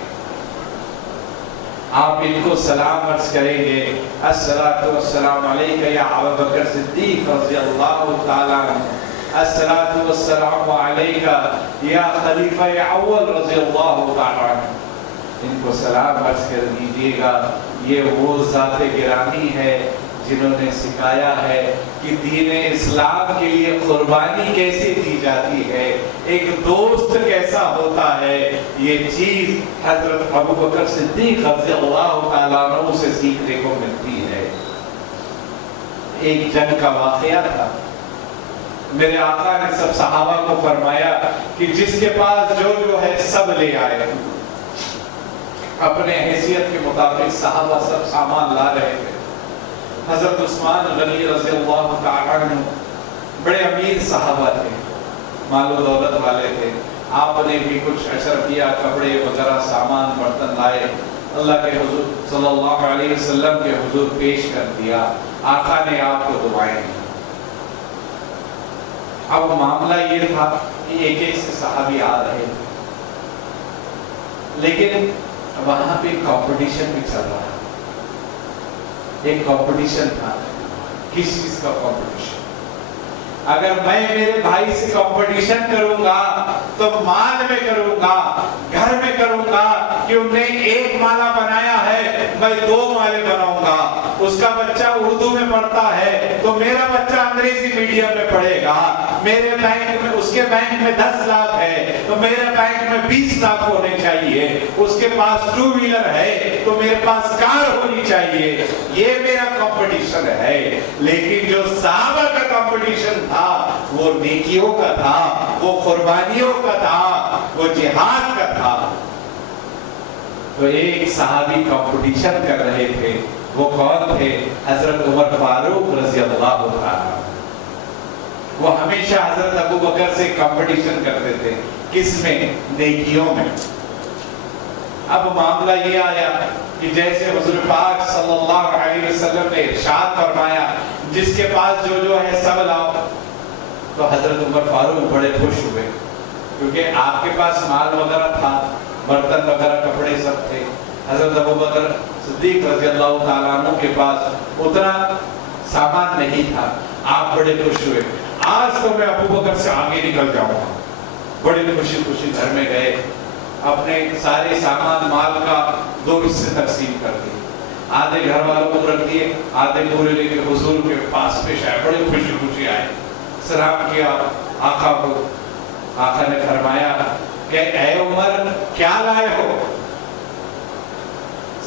آپ ان کو سلام عرض کریں گے، الصلاۃ والسلام علیک یا ابوبکر صدیق رضی اللہ تعالیٰ عنہ، الصلاۃ والسلام علیک یا خلیفہ اول رضی اللہ تعالیٰ عنہ۔ ان کو سلام عرض کر دیجیے گا۔ یہ وہ ذات گرامی ہے جنہوں نے سکھایا ہے کہ دین اسلام کے لیے قربانی کیسے دی جاتی ہے، ایک دوست کیسا ہوتا ہے۔ یہ چیز حضرت ابوبکر صدیق رضی اللہ تعالیٰ عنہ سے سیکھنے کو ملتی ہے۔ ایک جنگ کا واقعہ تھا، میرے آقا نے سب صحابہ کو فرمایا کہ جس کے پاس جو ہے سب لے آئے۔ اپنے حیثیت کے مطابق صحابہ سب سامان لا رہے تھے۔ حضرت عثمان غنی رضی اللہ تعالیٰ عنہ بڑے امیر صحابہ تھے، مال و دولت والے تھے۔ آپ نے بھی کچھ اشرفیہ کپڑے وغیرہ سامان برتن لائے، اللہ کے حضور صلی اللہ علیہ وسلم کے حضور پیش کر دیا۔ آقا نے آپ کو دعائیں دی۔ اب معاملہ یہ تھا کہ ایک ایک سے صحابی آ رہے تھے، لیکن وہاں پہ کمپٹیشن بھی چل رہا ہے۔ ایک کمپٹیشن تھا، کس چیز کا کمپٹیشن؟ اگر میں میرے بھائی سے کمپٹیشن کروں گا تو مال میں کروں گا، گھر میں کروں گا کہ انہوں نے ایک مالا بنایا ہے میں 2 مالے بناؤں گا۔ اس کا بچہ اردو میں پڑھتا ہے تو میرا بچہ انگریزی میڈیم میں پڑھے گا۔ میرے بینک میں، اس کے بینک میں 10 لاکھ ہے تو میرے بینک میں 20 لاکھ ہونے چاہیے۔ اس کے پاس 2 ویلر ہے تو میرے پاس کار ہونی چاہیے۔ یہ میرا کمپٹیشن ہے۔ لیکن جو صحابہ کا کمپٹیشن تھا وہ نیکیوں کا تھا، وہ قربانیوں کا تھا، وہ جہاد کا تھا۔ تو ایک صحابی کمپٹیشن کر رہے تھے، وہ کون تھے؟ حضرت عمر فاروق رضی اللہ تعالیٰ۔ وہ ہمیشہ حضرت ابوبکر سے کمپٹیشن کرتے تھے، کس میں؟ نیکیوں میں۔ اب معاملہ یہ آیا کہ جیسے حضور پاک صلی اللہ علیہ وسلم نے ارشاد فرمایا جس کے پاس جو ہے سب لاؤ، تو حضرت عمر فاروق بڑے خوش ہوئے کیونکہ آپ کے پاس مال وغیرہ تھا، برتن وغیرہ کپڑے سب تھے۔ حضرت ابوبکر صدیق رضی اللہ تعالیٰ عنہ کے پاس اتنا سامان نہیں تھا۔ آپ بڑے خوش ہوئے، آج تو میں ابوبکر سے آگے نکل جاؤں گا۔ بڑے خوشی خوشی گھر میں گئے، اپنے سارے سامان مال کا 2 حصے تقسیم کر دیے۔ آدھے گھر والوں کو رکھ دیے، آدھے پورے لے کے حضور کے پاس پیش آئے، بڑے خوشی خوشی آئے، سلام کیا آقا کو۔ آقا نے فرمایا کہ اے عمر کیا لائے ہو؟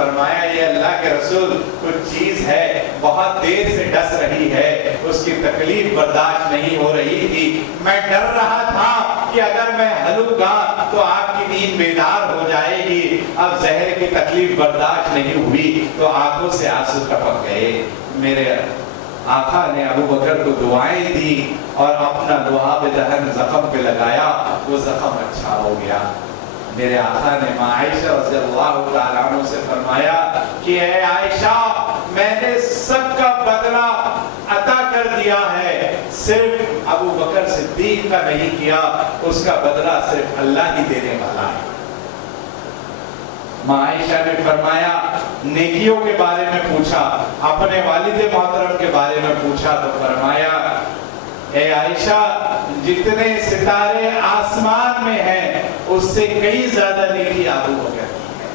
فرمایا یہ اللہ کے رسول کچھ چیز ہے بہت دیر سے ڈس رہی ہے، اس کی تکلیف برداشت نہیں ہو رہی تھی، میں ڈر رہا تھا کہ اگر میں ہلوں گا تو آپ کی نیند بیدار ہو جائے گی، اب زہر کی تکلیف برداشت نہیں ہوئی تو آنکھوں سے آنسو ٹپک گئے۔ میرے آقا نے ابو بکر کو دعائیں دی اور اپنا لعاب دہن زخم پہ لگایا، وہ زخم اچھا ہو گیا۔ میرے آقا نے ماں عائشہ رضی اللہ تعالیٰ عنہ سے فرمایا کہ اے عائشہ میں نے سب کا بدلہ عطا کر دیا ہے، صرف ابو بکر صدیق کا نہیں کیا، اس کا بدلہ صرف اللہ ہی دینے والا ہے۔ ماں عائشہ نے فرمایا نیکیوں کے بارے میں پوچھا، اپنے والد محترم کے بارے میں پوچھا تو فرمایا اے عائشہ جتنے ستارے آسمان میں ہیں اس سے کئی زیادہ نیکی ابو بکر کی ہے،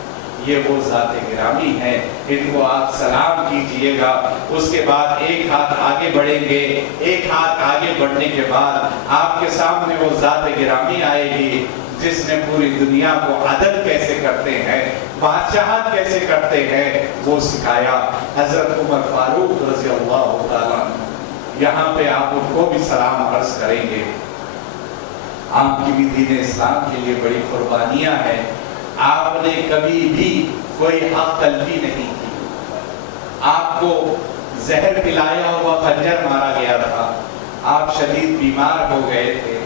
یہ وہ ذات گرامی ہے، ان کو آپ سلام کیجئے گا۔ اس کے بعد ایک ہاتھ آگے بڑھیں گے، ایک ہاتھ آگے بڑھنے کے بعد آپ کے سامنے وہ ذات گرامی آئے گی جس نے پوری دنیا کو عدل کیسے کرتے ہیں، بادشاہت کیسے کرتے ہیں وہ سکھایا۔ حضرت عمر فاروق رضی اللہ تعالیٰ عنہ یہاں پہ آپ ان کو بھی سلام عرض کریں گے۔ آپ کی بھی دین اسلام کے لیے بڑی قربانیاں ہیں، آپ نے کبھی بھی کوئی حق طلبی نہیں کی، آپ کو زہر پلایا ہوا خنجر مارا گیا تھا، آپ شدید بیمار ہو گئے تھے،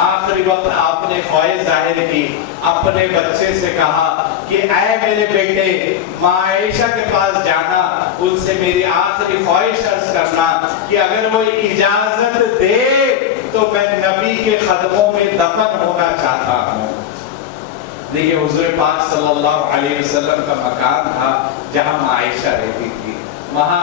آخری وقت آپ نے خواہش ظاہر کی، اپنے بچے سے کہا کہ اے میرے بیٹے ماں عائشہ کے پاس جانا، ان سے میری آخری خواہش عرض کرنا کہ اگر وہ اجازت دے تو میں نبی کے قدموں میں دفن ہونا چاہتا ہوں۔ دیکھیں حضور پاک صلی اللہ علیہ وسلم کا مکان تھا جہاں ماں عائشہ رہتی تھی، وہاں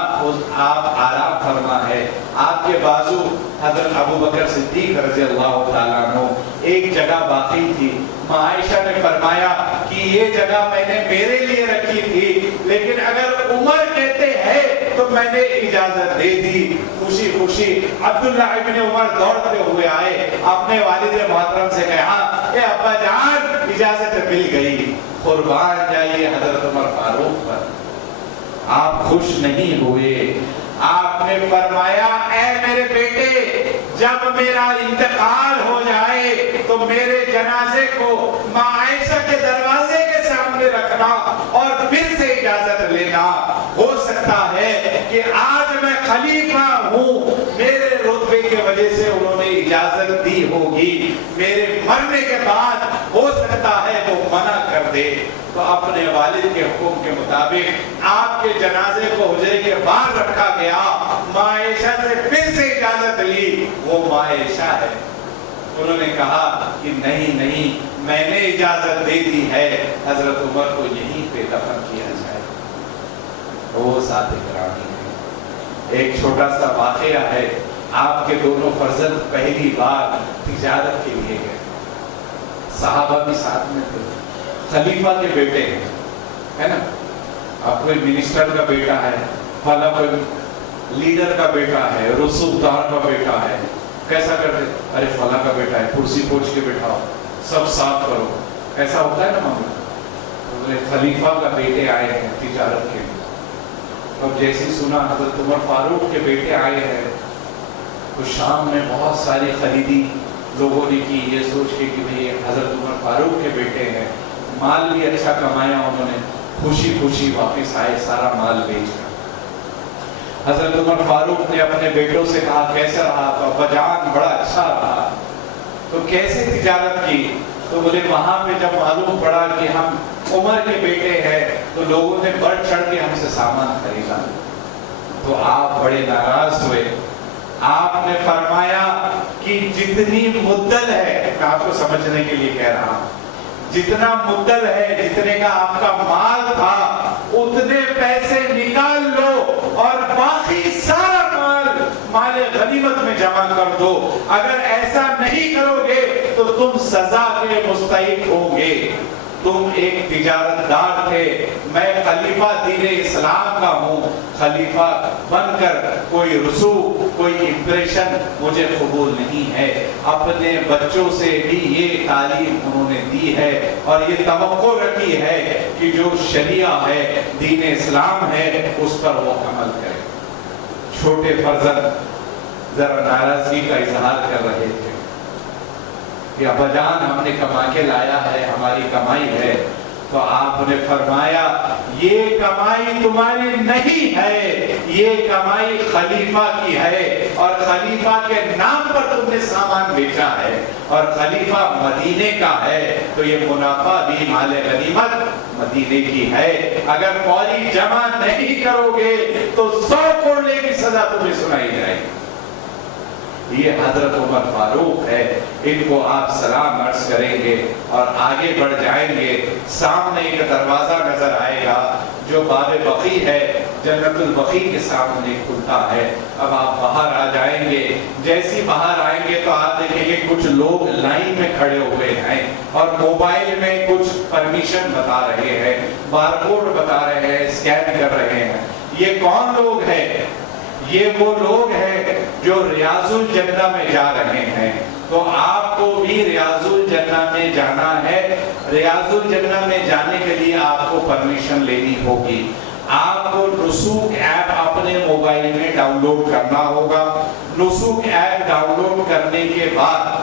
آپ آرام فرما ہے، آپ کے بازو حضرت ابو بکر صدیق رضی اللہ تعالیٰ عنہ، ایک جگہ باقی تھی۔ ماں عائشہ نے فرمایا کہ یہ جگہ میں نے میرے لیے رکھی تھی، لیکن اگر عمر کہتے ہیں تو میں نے اجازت دے دی۔ خوشی خوشی عبداللہ ابن عمر دوڑتے ہوئے آئے، اپنے والد محترم سے کہا اے ابا جان اجازت مل گئی۔ قربان جائیے حضرت عمر فاروق پر، آپ خوش نہیں ہوئے، آپ نے فرمایا اے میرے بیٹے جب میرا انتقال ہو جائے تو میرے جنازے کو ماں عائشہ کے دروازے کے سامنے رکھنا اور پھر سے اجازت لینا، ہو سکتا ہے کہ آج میں خلیفہ ہوں، میرے رتبے کی وجہ سے انہوں نے اجازت دی ہوگی، میرے مرنے کے بعد ہو سکتا ہے وہ منع کر دے۔ تو اپنے والد کے حکم کے مطابق آپ کے جنازے کو حجرے کے باہر رکھا گیا، ماں عائشہ سے پھر سے اجازت لی، وہ ماں عائشہ ہے۔ انہوں نے کہا کہ نہیں نہیں میں نے اجازت دے دی ہے، حضرت عمر کو یہیں پہ دفن کیا جائے۔ وہ ذات گرامی ہے۔ ایک چھوٹا سا واقعہ ہے، آپ کے دونوں فرزند پہلی بار تجارت کے لیے گئے، صحابہ بھی ساتھ میں تھے، خلیفہ کے بیٹے ہیں، ہے نا، اب کوئی منسٹر کا بیٹا ہے، فلاں کوئی لیڈر کا بیٹا ہے، رسوخ دار کا بیٹا ہے، کیسا کرتے ارے فلاں کا بیٹا ہے، کرسی پوچھ کے بٹھاؤ، سب صاف کرو، ایسا ہوتا ہے نا معاملہ۔ خلیفہ کا بیٹے آئے ہیں تجارت کے لیے، اب جیسی سنا حضرت عمر فاروق کے بیٹے آئے ہیں تو شام میں بہت ساری خریدی لوگوں نے کی، یہ سوچ کے کہ بھئی حضرت عمر فاروق کے بیٹے ہیں، مال بھی اچھا کمایا انہوں نے، خوشی خوشی واپس آئے سارا مال بیچ کر۔ حضرت عمر فاروق نے اپنے بیٹوں سے کہا کیسا رہا؟ تو ابا جان بڑا اچھا رہا۔ تو کیسے تجارت کی؟ تو بولے وہاں پہ جب معلوم پڑا کہ ہم عمر کے بیٹے ہیں تو لوگوں نے بڑھ چڑھ کے ہم سے سامان خریدا، تو آپ بڑے ناراض ہوئے۔ آپ نے فرمایا کہ جتنی مدت ہے، میں آپ کو سمجھنے کے لیے کہہ رہا ہوں، جتنا مدت ہے، جتنے کا آپ کا مال تھا اتنے پیسے نکال لو اور باقی سارا مال غنیمت میں جمع کر دو، اگر ایسا نہیں کرو گے تو تم سزا کے مستحق ہو گے۔ تم ایک تجارتدار تھے، میں خلیفہ دین اسلام کا ہوں، خلیفہ بن کر کوئی رسوخ، کوئی امپریشن مجھے قبول نہیں ہے۔ اپنے بچوں سے بھی یہ تعلیم انہوں نے دی ہے اور یہ توقع رکھی ہے کہ جو شریعہ ہے، دین اسلام ہے، اس پر وہ عمل کرے۔ چھوٹے فرزند ذرا ناراضگی کا اظہار کر رہے تھے کہ ابا جان ہم نے کما کے لایا ہے، ہماری کمائی ہے۔ تو آپ نے فرمایا یہ کمائی تمہاری نہیں ہے، یہ کمائی خلیفہ کی ہے، اور خلیفہ کے نام پر تم نے سامان بیچا ہے، اور خلیفہ مدینے کا ہے، تو یہ منافع بھی مال غنیمت مدینے کی ہے۔ اگر فوری جمع نہیں کرو گے تو 100 کوڑے کی سزا تمہیں سنائی جائے گی۔ یہ حضرت عمر فاروق ہے، ان کو آپ سلام عرض کریں گے اور آگے بڑھ جائیں گے۔ سامنے ایک دروازہ نظر آئے گا جو باب بقیع ہے، جنت البقیع کے سامنے کھلتا ہے۔ اب آپ باہر آ جائیں گے، جیسی باہر آئیں گے تو آپ دیکھیں گے کچھ لوگ لائن میں کھڑے ہوئے ہیں اور موبائل میں کچھ پرمیشن بتا رہے ہیں، بارکوڈ بتا رہے ہیں، اسکین کر رہے ہیں۔ یہ کون لوگ ہیں؟ یہ وہ لوگ ہیں جو ریاض الجنہ میں جا رہے ہیں۔ تو آپ کو بھی ریاض الجنہ میں جانا ہے۔ ریاض الجنہ میں جانے کے لیے آپ کو پرمیشن لینی ہوگی۔ آپ کو نسوک ایپ اپنے موبائل میں ڈاؤن لوڈ کرنا ہوگا۔ نسوک ایپ ڈاؤن لوڈ کرنے کے بعد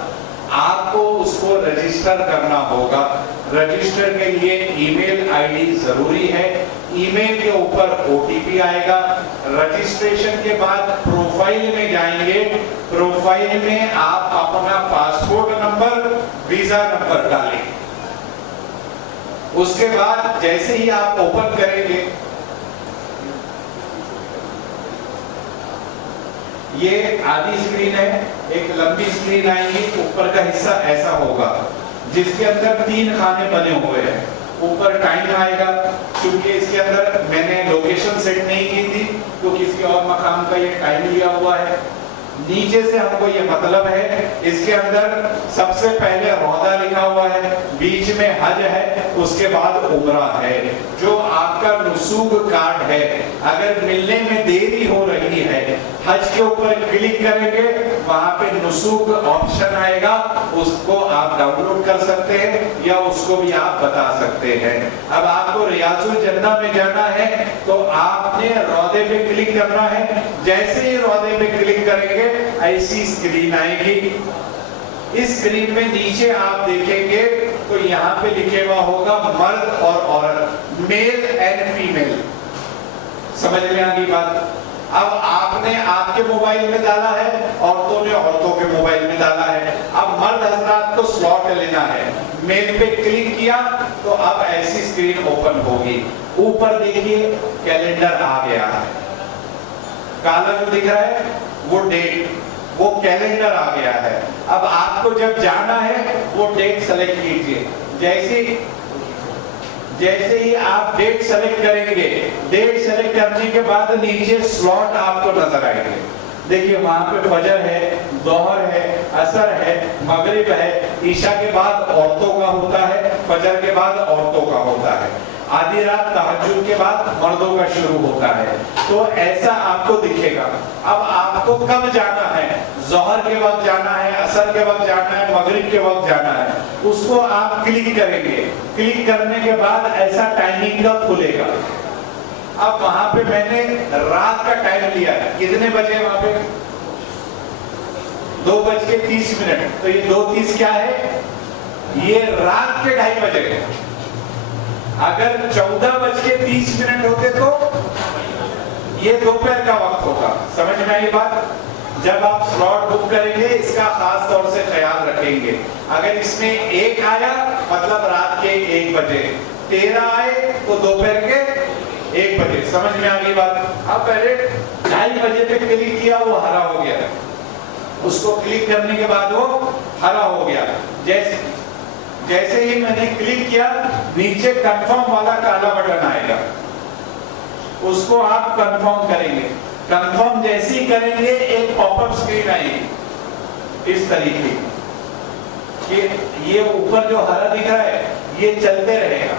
آپ کو اس کو رجسٹر کرنا ہوگا۔ رجسٹر کے لیے ای میل آئی ڈی ضروری ہے۔ ای میل کے اوپر OTP آئے گا۔ رجسٹریشن کے بعد پروفائل میں جائیں گے۔ پروفائل میں آپ اپنا پاسپورٹ نمبر، ویزا نمبر ڈالیں۔ اس کے بعد جیسے ہی آپ اوپن کریں گے، یہ آدھی اسکرین ہے، ایک لمبی اسکرین آئے گی، اوپر کا حصہ ایسا ہوگا جس کے اندر 3 خانے بنے ہوئے ہیں۔ اوپر ٹائم آئے گا، چونکہ اس کے اندر میں نے لوکیشن سیٹ نہیں کی تھی تو کسی اور مقام کا یہ ٹائم لیا ہوا ہے۔ نیچے سے ہم کو یہ مطلب ہے، اس کے اندر سب سے پہلے روضہ لکھا ہوا ہے، بیچ میں حج ہے، اس کے بعد عمرہ ہے۔ جو آپ کا نسوک کارڈ ہے، اگر ملنے میں دیری ہو رہی ہے، حج کے اوپر کلک کریں گے، وہاں پہ نسوک آپشن آئے گا، اس کو آپ ڈاؤن لوڈ کر سکتے ہیں یا اس کو بھی آپ بتا سکتے ہیں۔ اب آپ کو ریاض الجنہ میں جانا ہے تو آپ نے روضے پہ کلک کرنا ہے۔ جیسے ہی روضے پہ کلک کریں گے ایسی اسکرین آئے گی۔ اس اسکرین میں نیچے آپ دیکھیں گے تو یہاں پہ لکھے ہوا ہوگا مرد اور عورت، میل اینڈ فیمیل۔ سمجھ میں آ گئی بات؟ اب آپ نے آپ کے موبائل میں ڈالا ہے، عورتوں نے عورتوں کے موبائل میں ڈالا ہے۔ اب مرد حضرات کو سلاٹ لینا ہے، میل پہ کلک کیا تو اب ایسی اسکرین اوپن ہوگی۔ اوپر دیکھیے کیلنڈر آ گیا ہے، کالا جو دکھ رہا ہے وہ ڈیٹ، وہ کیلنڈر آ گیا ہے۔ اب آپ کو جب جانا ہے وہ ڈیٹ سلیکٹ کیجئے۔ جیسے ہی آپ ڈیٹ سلیکٹ کریں گے، ڈیٹ سلیکٹ کرنے کے بعد نیچے سلاٹ آپ کو نظر آئیں گے۔ دیکھیے وہاں پہ فجر ہے، ظہر ہے، عصر ہے، مغرب ہے، عشاء کے بعد عورتوں کا ہوتا ہے، فجر کے بعد عورتوں کا ہوتا ہے، آدھی رات تہجد کے بعد مردوں کا شروع ہوتا ہے۔ تو ایسا آپ کو دکھے گا۔ اب آپ کو کب جانا ہے؟ ظہر کے وقت جانا ہے، عصر کے وقت جانا ہے، مغرب کے وقت جانا ہے، اس کو آپ کلک کریں گے۔ کلک کرنے کے بعد ایسا ٹائمنگ کا کھلے گا۔ اب وہاں پہ میں نے رات کا ٹائم لیا ہے، کتنے بجے وہاں پہ؟ 2:30۔ تو یہ 2:30 کیا ہے؟ یہ رات کے 2:30 بجے ہے۔ اگر 14:30 ہوتے تو یہ دوپہر کا وقت ہوگا۔ سمجھ میں آئی بات؟ جب آپ سلاٹ بک کریں گے اس کا خاص طور سے خیال رکھیں گے۔ اگر اس میں 1 آیا مطلب رات کے 1 بجے، 13 آئے تو دوپہر کے 1 بجے۔ سمجھ میں آ گئی بات؟ اب پہلے 2:30 بجے پہ کلک کیا، وہ ہرا ہو گیا۔ اس کو کلک کرنے کے بعد وہ ہرا ہو گیا۔ جیسے ہی میں نے کلک کیا، نیچے کنفرم والا کالا بٹن آئے گا، اس کو آپ کنفرم کریں گے۔ کنفرم جیسے ہی کریں گے ایک پاپ اپ اسکرین آئے گی اس طریقے کہ یہ اوپر جو ہرا دکھ رہا ہے یہ چلتے رہے گا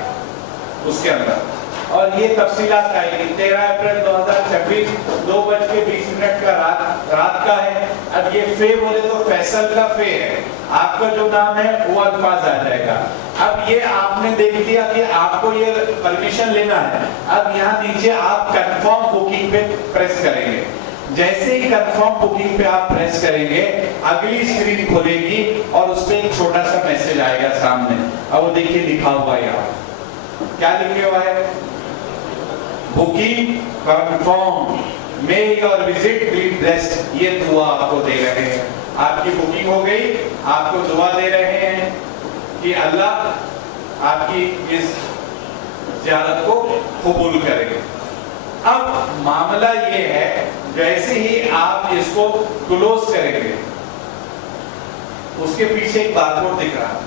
اس کے اندر، اور یہ تفصیلات آئے گی۔ 13 اپریل 2026 2:20 کا رات کا ہے۔ اب یہ فے بولے تو فیصل کا فے ہے، آپ کا جو نام ہے وہ الفاظ آ جائے گا۔ اب یہ آپ نے دیکھ لیا کہ آپ کو یہ پرمیشن لینا ہے، اب یہاں نیچے آپ کنفرم بکنگ پہ پریس کریں گے۔ جیسے ہی کنفرم بکنگ پہ آپ پریس کریں گے اگلی اسکرین کھولے گی اور اس پہ ایک چھوٹا سا میسج آئے گا سامنے، اب وہ دیکھیے لکھا ہوا ہے یہاں، کیا لکھے ہوا ہے؟ Booking confirm, may your visit be blessed. یہ دعا آپ کو دے رہے ہیں، آپ کی بکنگ ہو گئی، آپ کو دعا دے رہے ہیں کہ اللہ آپ کی اس زیارت کو قبول کرے۔ اب معاملہ یہ ہے جیسے ہی آپ اس کو کلوز کریں گے اس کے پیچھے ایک بارکوڈ دکھ رہا ہے۔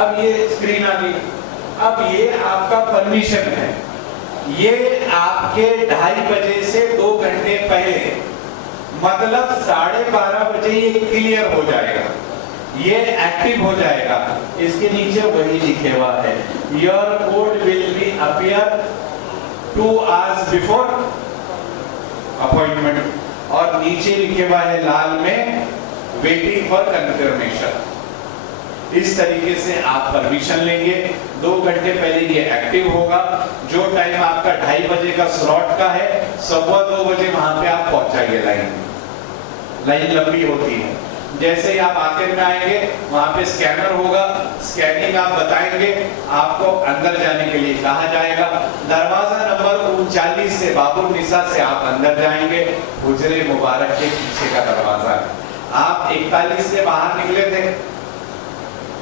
اب یہ اسکرین آ گئی، اب یہ آپ کا پرمیشن ہے، یہ آپ کے 2:30 بجے سے 2 گھنٹے پہلے، مطلب 12:30 بجے یہ کلیئر ہو جائے گا، یہ ایکٹیو ہو جائے گا۔ اس کے نیچے وہی لکھے ہوا ہے your code will be appear 2 hours before appointment, اور نیچے لکھے ہوا ہے لال میں ویٹنگ فار کنفرمیشن۔ اس طریقے سے آپ پرمیشن لیں گے، 2 گھنٹے پہلے یہ ایکٹیو ہوگا۔ جو ٹائم آپ کا 2:30 بجے کا سلاٹ کا ہے 2:15 بجے وہاں پہ آپ پہنچائیے۔ لائن لمبی ہوتی ہے، جیسے ہی آپ آخر میں آئیں گے وہاں پہ اسکینر ہوگا، اسکیننگ آپ بتائیں گے، آپ کو اندر جانے کے لیے کہا جائے گا۔ دروازہ نمبر 39 سے باب النساء سے آپ اندر جائیں گے، حجرے مبارک کے پیچھے کا دروازہ ہے۔ آپ 41 سے باہر نکلے تھے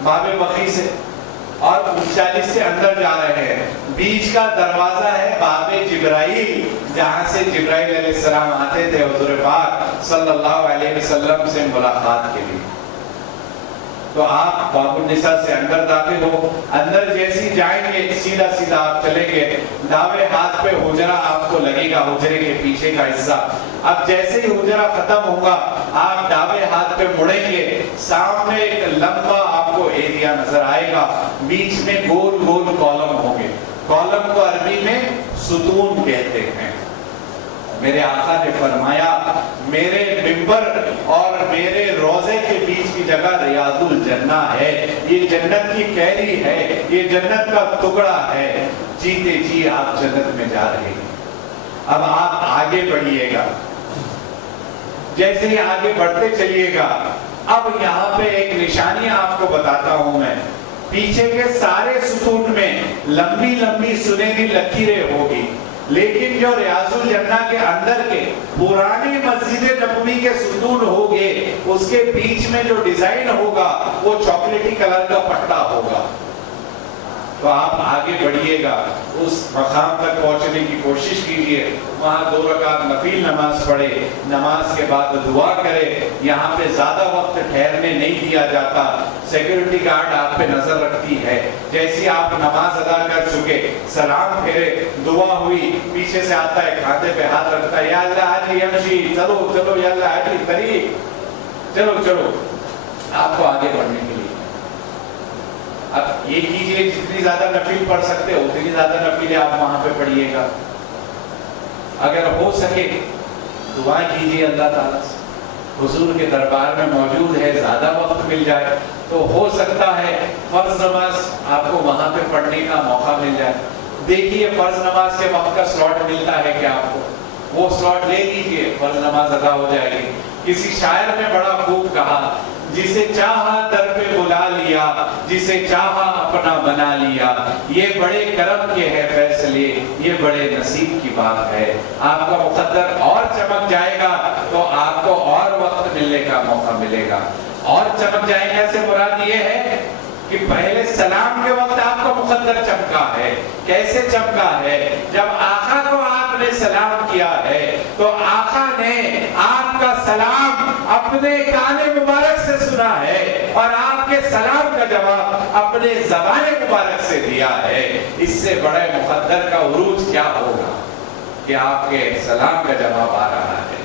باب بقی سے، اور 39 سے اندر جا رہے ہیں، بیچ کا دروازہ ہے باب جبرائیل، جہاں سے جبرائیل علیہ السلام آتے تھے حضور پاک صلی اللہ علیہ وسلم سے ملاقات کے لیے۔ تو آپ باب النساء سے اندر داخل ہو، اندر جیسی جائیں گے سیدھا سیدھا آپ چلیں گے، داویں ہاتھ پہ حجرہ آپ کو لگے گا، حجرے کے پیچھے کا حصہ۔ اب جیسے ہی حجرہ ختم ہوگا آپ داویں ہاتھ پہ مڑیں گے، سامنے ایک لمبا آپ کو ایریا نظر آئے گا، بیچ میں گول گول کالم ہوں گے، کالم کو عربی میں ستون کہتے ہیں۔ میرے آقا نے فرمایا میرے منبر اور میرے روزے کے بیچ کی جگہ ریاض الجنہ ہے، یہ جنت کی کیری ہے، یہ جنت کا ٹکڑا ہے، جیتے جی آپ جنت میں جا رہے ہیں۔ اب آپ آگے بڑھیے گا، جیسے ہی آگے بڑھتے چلیے گا، اب یہاں پہ ایک نشانی آپ کو بتاتا ہوں میں، پیچھے کے سارے ستون میں لمبی لمبی سنہری لکیریں ہوگی، لیکن جو ریاض الجنہ کے اندر کے پرانی مسجد نبوی کے ستون ہوگے اس کے بیچ میں جو ڈیزائن ہوگا وہ چاکلیٹی کلر کا پٹا ہوگا۔ تو آپ آگے بڑھیے گا، اس مقام تک پہنچنے کی کوشش کیجئے، وہاں 2 رکعت نفل نماز پڑھے، نماز کے بعد دعا کرے۔ یہاں پہ زیادہ وقت ٹھہرنے نہیں دیا جاتا، سیکیورٹی گارڈ آپ پہ نظر رکھتی ہے۔ جیسے آپ نماز ادا کر چکے، سلام پھیرے، دعا ہوئی، پیچھے سے آتا ہے کھاتے پہ ہاتھ رکھتا ہے، یا اللہ حاجی یمشی، چلو چلو یا اللہ حاجی طریق، چلو چلو، آپ کو آگے بڑھنے کے لیے۔ اب یہ کیجئے جتنی زیادہ نفل پڑھ سکتے ہو اتنی زیادہ نفل آپ وہاں پہ پڑھیے گا۔ اگر ہو سکے دعائیں کیجئے اللہ تعالیٰ سے، حضور کے دربار میں موجود ہے، زیادہ وقت مل جائے تو ہو سکتا ہے فرض نماز آپ کو وہاں پہ پڑھنے کا موقع مل جائے۔ دیکھیے فرض نماز کے وقت کا سلاٹ ملتا ہے کہ آپ کو وہ سلاٹ لے لیجئے، فرض نماز ادا ہو جائے گی۔ کسی شاعر نے بڑا خوب کہا، جسے چاہا در پہ بلا لیا، جسے چاہا اپنا بنا لیا، یہ بڑے کرم کے ہے فیصلے، یہ بڑے نصیب کی بات ہے۔ آپ کا مقدر اور چمک جائے گا تو آپ کو اور وقت ملنے کا موقع ملے گا۔ اور چمک جائے گا سے مراد یہ ہے کہ پہلے سلام کے وقت آپ کا مقدر چمکا ہے۔ کیسے چمکا ہے؟ جب آقا کو آپ نے سلام کیا ہے تو آقا نے آپ کا سلام اپنے کان مبارک سے سنا ہے اور آپ کے سلام کا جواب اپنے زبان مبارک سے دیا ہے۔ اس سے بڑے مقدر کا عروج کیا ہوگا کہ آپ کے سلام کا جواب آ رہا ہے۔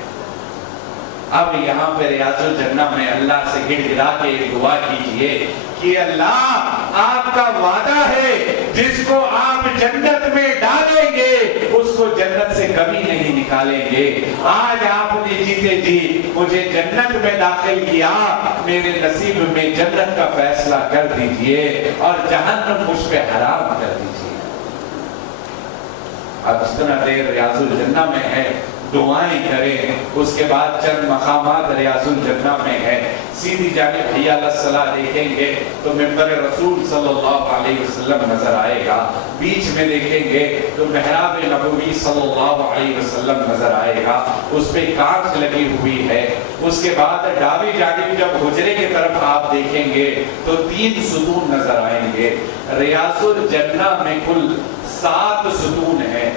اب یہاں پہ ریاض الجنہ میں اللہ سے گڑ گڑا کے ایک دعا کیجئے کہ اللہ آپ کا وعدہ ہے جس کو آپ جنت میں ڈالیں گے اس کو جنت سے کبھی نہیں نکالیں گے. آج آپ نے جیتے جی مجھے جنت میں داخل کیا, میرے نصیب میں جنت کا فیصلہ کر دیجئے اور جہنم مجھ پہ حرام کر دیجئے. اب جتنا دیر ریاض الجنہ میں ہے دعائیں کریں, اس کے بعد چند مقامات ریاض الجنہ میں ہے. سیدھی جانب حی علی الصلاۃ دیکھیں گے تو منبر رسول صلی اللہ علیہ وسلم نظر آئے گا, بیچ میں دیکھیں گے تو محراب نبوی صلی اللہ علیہ وسلم نظر آئے گا, اس پہ کانچ لگی ہوئی ہے. اس کے بعد ڈاوی جانب جب حجرے کی طرف آپ دیکھیں گے تو 3 ستون نظر آئیں گے. ریاض الجنہ میں کل 7 ستون ہیں.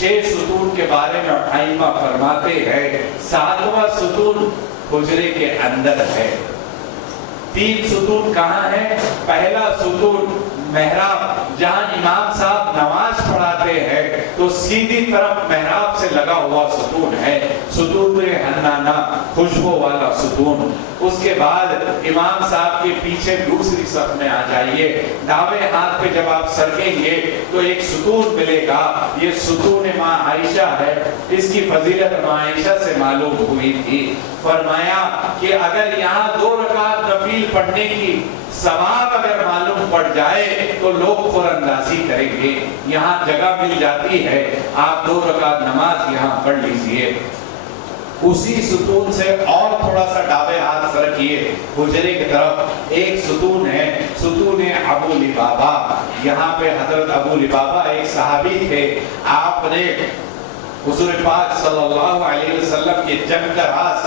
6 ستون کے بارے میں ائمہ فرماتے ہیں 7واں ستون حجرے کے اندر ہے. 3 ستون کہاں ہے؟ پہلا ستون محراب, جہاں امام صاحب نماز پڑھاتے ہیں تو سیدھی طرف محراب سے لگا ہوا ستون ہے, ستون حنانہ, خوشبو والا ستون. اس کے بعد امام صاحب کے پیچھے دوسری صف میں آ جائیے, دائیں ہاتھ پہ جب آپ سرکیں گے تو ایک ستون ملے گا, یہ ستون ماں عائشہ ہے. اس کی فضیلت ماں عائشہ سے معلوم ہوئی تھی, فرمایا کہ اگر یہاں 2 رکعت نفل پڑھنے کی ثواب اگر معلوم پڑ جائے تو لوگ قراندازی کریں گے. یہاں جگہ مل جاتی ہے, آپ 2 رکعت نماز یہاں پڑھ لیجئے. اسی ستون سے اور تھوڑا سا ڈابے ہاتھ سرکیے حجرے کی طرف, ایک ستون ہے ستون ابو لبابہ. یہاں پہ حضرت ابو لبابہ ایک صحابی تھے, آپ نے حضور پاک صلی اللہ علیہ وسلم کی جنگ کا راز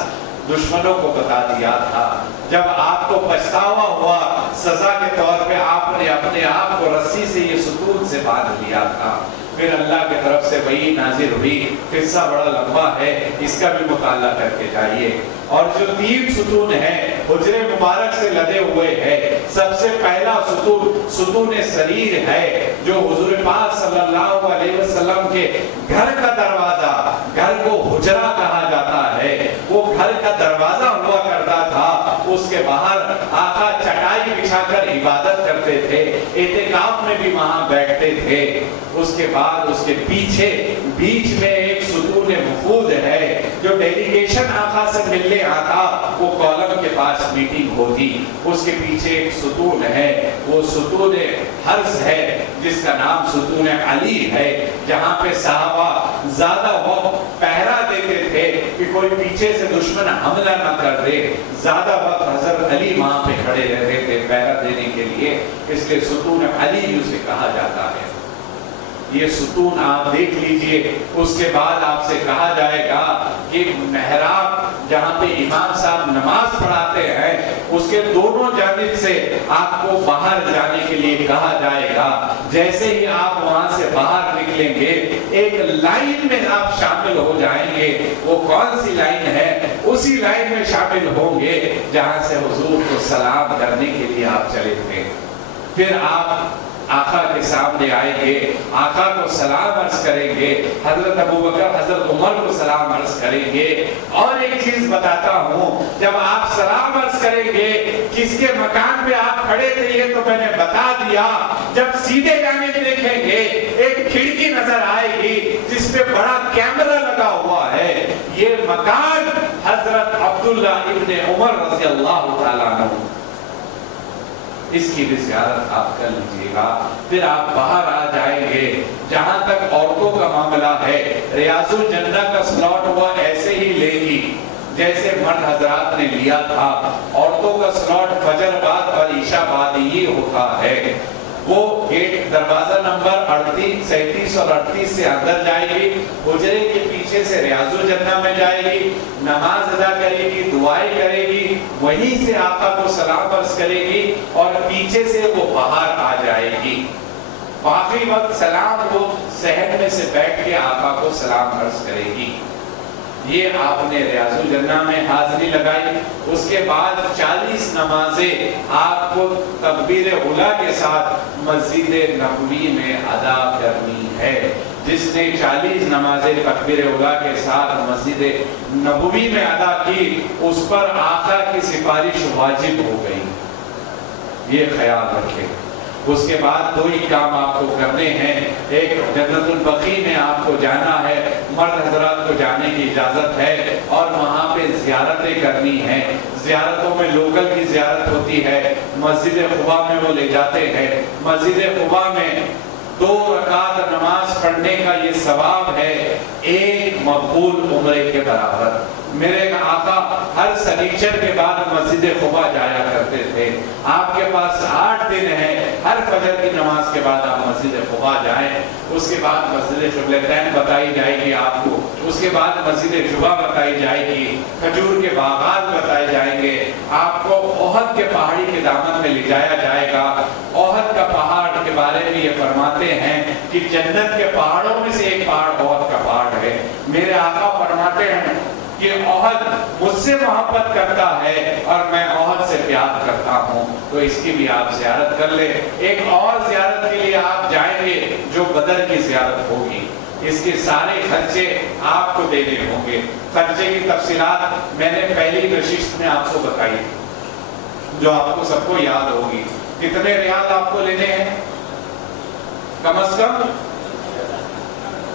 دشمنوں کو بتا دیا تھا. جب آپ کو پچھتاوا ہوا سزا کے طور پہ آپ نے اپنے آپ کو رسی سے یہ ستون سے باندھ لیا تھا. پھر اللہ کی طرف سے وحی نازل ہوئی, قصہ بڑا لمبا ہے, اس کا بھی مطالعہ کر کے جائیے. اور جو 3 ستون ہیں حجرے مبارک سے لدے ہوئے ہیں, سب سے پہلا ستون ستون سریر ہے, جو حضور پاک صلی اللہ علیہ وسلم کے گھر کا دروازہ, گھر کو حجرہ کہا جاتا ہے, وہ گھر کا دروازہ ہوا کرتا تھا. اس کے باہر آقا چٹائی بچھا کر عبادت کرتے تھے, اعتکاف میں بھی وہاں بیٹھتے تھے. اس کے بعد اس کے پیچھے بیچ میں ایک ستون وفود ہے, جو ڈیلیگیشن آقا سے ملنے آتا وہ کالم کے پاس میٹنگ ہوتی. اس کے پیچھے ایک ستون ہے, وہ ستون حرز ہے جس کا نام ستون علی ہے, جہاں پہ صحابہ زیادہ وقت پہرا دیتے تھے کہ کوئی پیچھے سے دشمن حملہ نہ کر دے. زیادہ وقت حضرت علی وہاں پہ کھڑے رہتے تھے پہرا دینے کے لیے, اس لیے ستون علی اسے کہا جاتا ہے. یہ ستون آپ دیکھ لیجئے. اس کے بعد آپ سے کہا جائے گا کہ محراب جہاں پہ امام صاحب نماز پڑھاتے ہیں اس کے دونوں جانب سے آپ کو باہر جانے کے لیے کہا جائے گا. جیسے ہی آپ وہاں سے باہر نکلیں گے ایک لائن میں آپ شامل ہو جائیں گے. وہ کون سی لائن ہے؟ اسی لائن میں شامل ہوں گے جہاں سے حضور کو سلام کرنے کے لیے آپ چلے تھے. پھر آپ آقا کے سامنے آئیں گے, آقا کو سلام عرض کریں گے, حضرت ابوبکر حضرت عمر کو سلام عرض کریں گے. اور ایک چیز بتاتا ہوں, جب آپ سلام عرض کریں گے کس کے مکان پہ آپ کھڑے تھے یہ تو میں نے بتا دیا. جب سیدھے جانب دیکھیں گے ایک کھڑکی نظر آئے گی جس پہ بڑا کیمرہ لگا ہوا ہے. یہ مکان حضرت عبداللہ ابن عمر رضی اللہ تعالیٰ عنہ, اس کی بھی زیارت آپ کر لیجئے گا. پھر آپ باہر آ جائیں گے. جہاں تک عورتوں کا معاملہ ہے, ریاض الجنہ کا سلاٹ ہوا ایسے ہی لے گی جیسے مرد حضرات نے لیا تھا. عورتوں کا سلاٹ فجر بعد اور عشاء بعد ہی ہوتا ہے. وہ گیٹ دروازہ نمبر 38 37 اور 38 سے اندر جائے گی, حجرے کے پیچھے سے ریاض الجنہ میں جائے گی, نماز ادا کرے گی, دعائیں کرے گی, وہیں سے آقا کو سلام عرض کرے گی اور پیچھے سے وہ باہر آ جائے گی. باقی وقت سلام کو صحن میں سے بیٹھ کے آقا کو سلام عرض کرے گی. یہ آپ نے ریاض الجنہ میں حاضری لگائی. اس کے بعد 40 نمازیں آپ کو تکبیر اولیٰ کے ساتھ مسجد نبوی میں ادا کرنی ہے. جس نے 40 نمازیں تکبیر اولیٰ کے ساتھ مسجد نبوی میں ادا کی اس پر آقا کی سفارش واجب ہو گئی. یہ خیال رکھیں. اس کے بعد 2 ہی کام آپ کو کرنے ہیں. ایک جنت البقیع میں آپ کو جانا ہے, مرد حضرات کو جانے کی اجازت ہے, اور وہاں پہ زیارتیں کرنی ہیں. زیارتوں میں لوکل کی زیارت ہوتی ہے, مسجد قباء میں وہ لے جاتے ہیں. مسجد قباء میں 2 رکعت نماز پڑھنے کا یہ ثواب ہے 1 مقبول عمرے کے برابر. میرے آقا ہر سنیچر کے بعد مسجد قباء جایا کرتے تھے. آپ کے پاس 8 دن ہے, ہر فجر کی نماز کے بعد آپ مسجد قباء جائیں. اس کے بعد مسجد قبلتین بتائی جائے گی آپ کو. اس کے بعد مسجد جبہ بتائی جائے گی, کھجور کے باغات بتائے جائیں گے. آپ کو احد کے پہاڑی کے دامن میں لے جایا جائے گا. احد کا پہاڑ کے بارے میں یہ فرماتے ہیں کہ جنت کے پہاڑوں میں سے ایک پہاڑ احد کا پہاڑ ہے. میرے آقا فرماتے ہیں کہ احد مجھ سے محبت کرتا ہے اور میں احد سے پیار کرتا ہوں. تو اس کی بھی آپ زیارت کر لیں. ایک اور زیارت کے لیے آپ جائیں گے جو بدر کی زیارت ہوگی. اس کے سارے خرچے آپ کو دینے ہوں گے. خرچے کی تفصیلات میں نے پہلی نشست میں آپ کو بتائی, جو آپ کو سب کو یاد ہوگی. کتنے ریال آپ کو لینے ہیں؟ کم از کم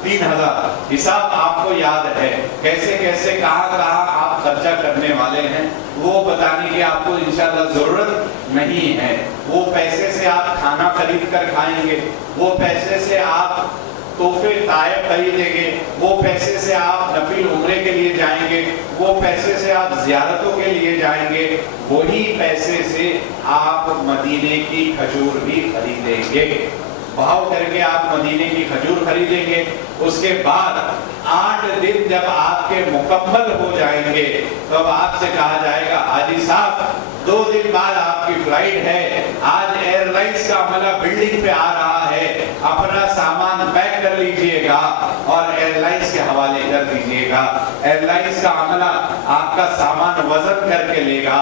3000. حساب آپ کو یاد ہے, کیسے کیسے کہاں کہاں آپ خرچہ کرنے والے ہیں وہ بتانے کی آپ کو انشاءاللہ ضرورت نہیں ہے. وہ پیسے سے آپ کھانا خرید کر کھائیں گے, وہ پیسے سے آپ تحفے طائف خریدیں گے, وہ پیسے سے آپ نفل عمرے کے لیے جائیں گے, وہ پیسے سے آپ زیارتوں کے لیے جائیں گے, وہی پیسے سے آپ مدینے کی کھجور بھی خریدیں گے. بھاؤ کر کے آپ مدینے کی کھجور خریدیں گے. اس کے بعد 8 دن جب آپ کے مکمل ہو جائیں گے تو اب آپ سے کہا جائے گا حاجی صاحب 2 دن بعد آپ کی فلائٹ ہے, آج ایئر لائنز کا عملہ بلڈنگ پہ آ رہا ہے, اپنا سامان پیک کر لیجئے گا اور ایئر لائنز کے حوالے کر دیجئے گا. ایئر لائنز کا عملہ آپ کا سامان وزن کر کے لے گا.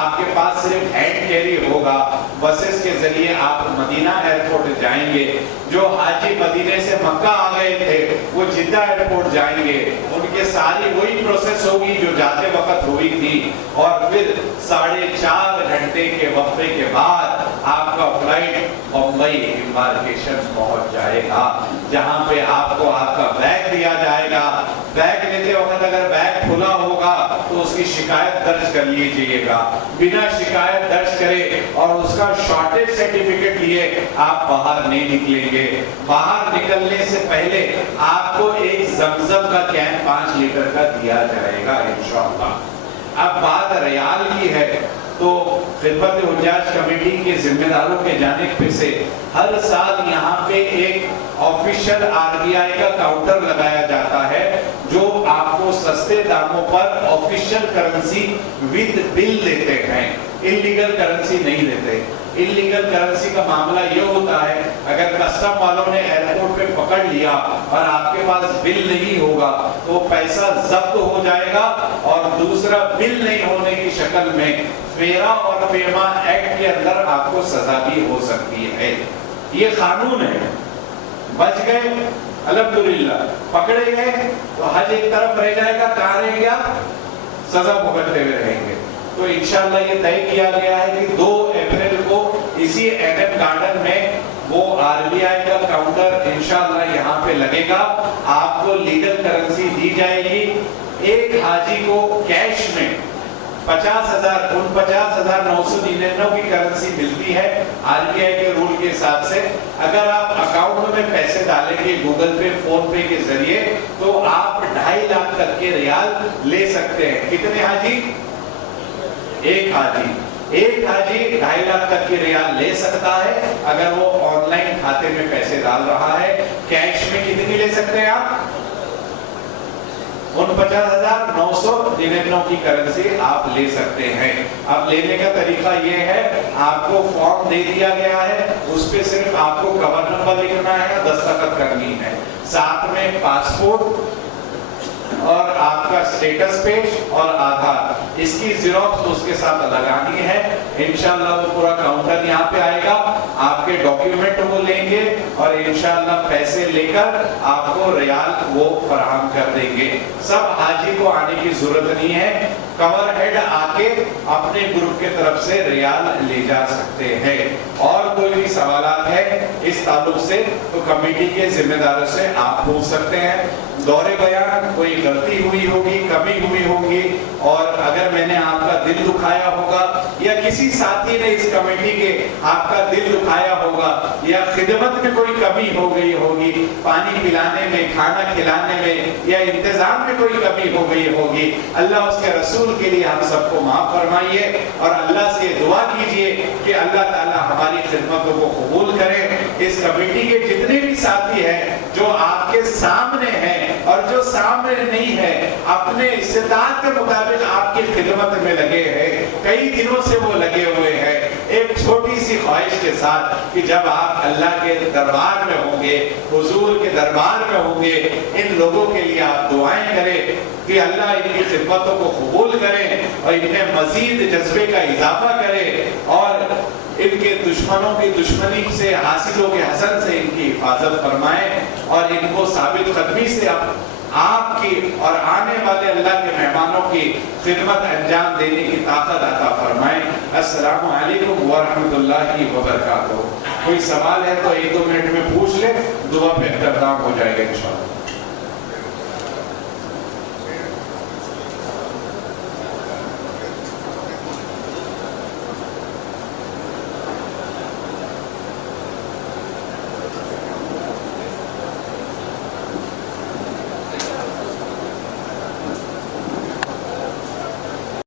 آپ کے پاس صرف ہینڈ کیری ہوگا. بسز کے ذریعے آپ مدینہ ایئرپورٹ جائیں گے. جو حاجی مدینے سے مکہ آ گئے تھے وہ جدہ ایئرپورٹ جائیں گے. ان کے ساری وہی پروسیس ہوگی جو جاتے وقت ہوئی تھی, اور پھر 4.5 گھنٹے کے وقفے کے بعد آپ کا فلائٹ بمبئی امبارکیشن پہنچ جائے گا, جہاں پہ آپ کو آپ کا بیگ دیا جائے گا. بیگ لیتے وقت اگر بیگ کھلا ہوگا تو اس کی شکایت درج کر لیجئے گا. بنا شکایت درج کرے اور اس کا شارٹیج سرٹیفکیٹ لیے آپ باہر نہیں نکلیں گے. باہر نکلنے سے پہلے آپ کو ایک زمزم کا کین 5 لیٹر کا دیا جائے گا انشاءاللہ. اب بات ریال کی ہے تو خدمت حجاج کمیٹی کے ذمہ داروں کے جانب سے ہر سال یہاں پہ ایک آفیشل RBI کا کاؤنٹر لگایا جاتا ہے جو آپ کو سستے داموں پر آفیشل کرنسی ود بل دیتے ہیں, انلیگل کرنسی نہیں دیتے. انلیگل کرنسی کا معاملہ یہ ہوتا ہے اگر کسٹم والوں نے ایئرپورٹ پہ پکڑ لیا اور آپ کے پاس بل نہیں ہوگا تو پیسہ ضبط ہو جائے گا, اور دوسرا بل نہیں ہونے کی شکل میں فیرا اور فیما ایکٹ کے اندر آپ کو سزا بھی ہو سکتی ہے. یہ قانون ہے. بچ گئے الحمدللہ, پکڑے گئے تو حج ایک طرف رہ جائے گا, کہاں رہیں گے آپ؟ سزا بھگتتے ہوئے رہیں گے. تو انشاءاللہ یہ طے کیا گیا ہے کہ 2 اپریل کو اسی NM گارڈن میں وہ RBI کا کاؤنٹر انشاءاللہ یہاں پہ لگے گا. آپ کو لیگل کرنسی دی جائے گی. ایک حاجی کو کیش میں 50,999 کی کرنسی ملتی ہے RBI کے رول کے حساب سے. اگر آپ اکاؤنٹ میں پیسے ڈالیں گے گوگل پے, فون پے کے ذریعے تو آپ 2.5 لاکھ تک کے ریال لے سکتے ہیں. کتنے حاجی؟ ایک حاجی 2.5 لاکھ تک کی ریال لے سکتا ہے اگر وہ آن لائن کھاتے میں پیسے ڈال رہا ہے. کیش میں کتنی لے سکتے ہیں آپ؟ 49,999 کی کرنسی آپ لے سکتے ہیں. اب لینے کا طریقہ یہ ہے, آپ کو فارم دے دیا گیا ہے, اس پہ صرف آپ کو کور نمبر لکھنا ہے, دستخط کرنی ہے, ساتھ میں پاسپورٹ اور آپ کا اسٹیٹس پیج اور آدھار، اس کی زیروکس اس کے ساتھ لگانی ہے۔ انشاءاللہ وہ پورا کاؤنٹر یہاں پہ آئے گا، آپ کے ڈاکیومنٹ وہ لیں گے اور انشاءاللہ پیسے لے کر آپ کو ریال وہ فراہم کر دیں گے۔ سب حاجی کو آنے کی ضرورت نہیں ہے، کور ہیڈ آ کے اپنے گروپ کے طرف سے ریال لے جا سکتے ہیں۔ اور کوئی بھی سوالات ہے اس تعلق سے تو کمیٹی کے ذمہ داروں سے آپ پوچھ سکتے ہیں۔ دور بیان کوئی غلطی ہوئی ہوگی، کمی ہوئی ہوگی، اور اگر میں نے آپ کا دل دکھایا ہوگا یا کسی ساتھی نے اس کمیٹی کے آپ کا دل دکھایا ہوگا یا خدمت میں کوئی کمی ہو گئی ہوگی، پانی پلانے میں، کھانا کھلانے میں یا انتظام میں کوئی کمی ہو گئی ہوگی، اللہ اس کے رسول کے لیے ہم سب کو معاف فرمائیے اور اللہ سے دعا کیجئے کہ اللہ تعالی ہماری خدمتوں کو قبول کرے۔ اس کمیٹی کے جتنے بھی ساتھی ہیں جو آپ کے سامنے ہیں اور جو سامنے نہیں ہے، اپنے استطاعت کے مطابق آپ کی خدمت میں لگے ہیں، کئی دنوں سے وہ لگے ہوئے ہیں، ایک چھوٹی سی خواہش کے ساتھ کہ جب آپ اللہ کے دربار میں ہوں گے، حضور کے دربار میں ہوں گے، ان لوگوں کے لیے آپ دعائیں کریں کہ اللہ ان کی خدمتوں کو قبول کرے اور ان میں مزید جذبے کا اضافہ کرے اور ان کے دشمنوں کی دشمنی سے، حاسدوں کے حسد سے ان کی حفاظت فرمائے اور ان کو ثابت قدمی سے آپ کی اور آنے والے اللہ کے مہمانوں کی خدمت انجام دینے کی طاقت عطا فرمائے۔ السلام علیکم ورحمۃ اللہ وبرکاتہ۔ کوئی سوال ہے تو 1-2 منٹ میں پوچھ لے، دعا پہ اختتام ہو جائے گا انشاءاللہ۔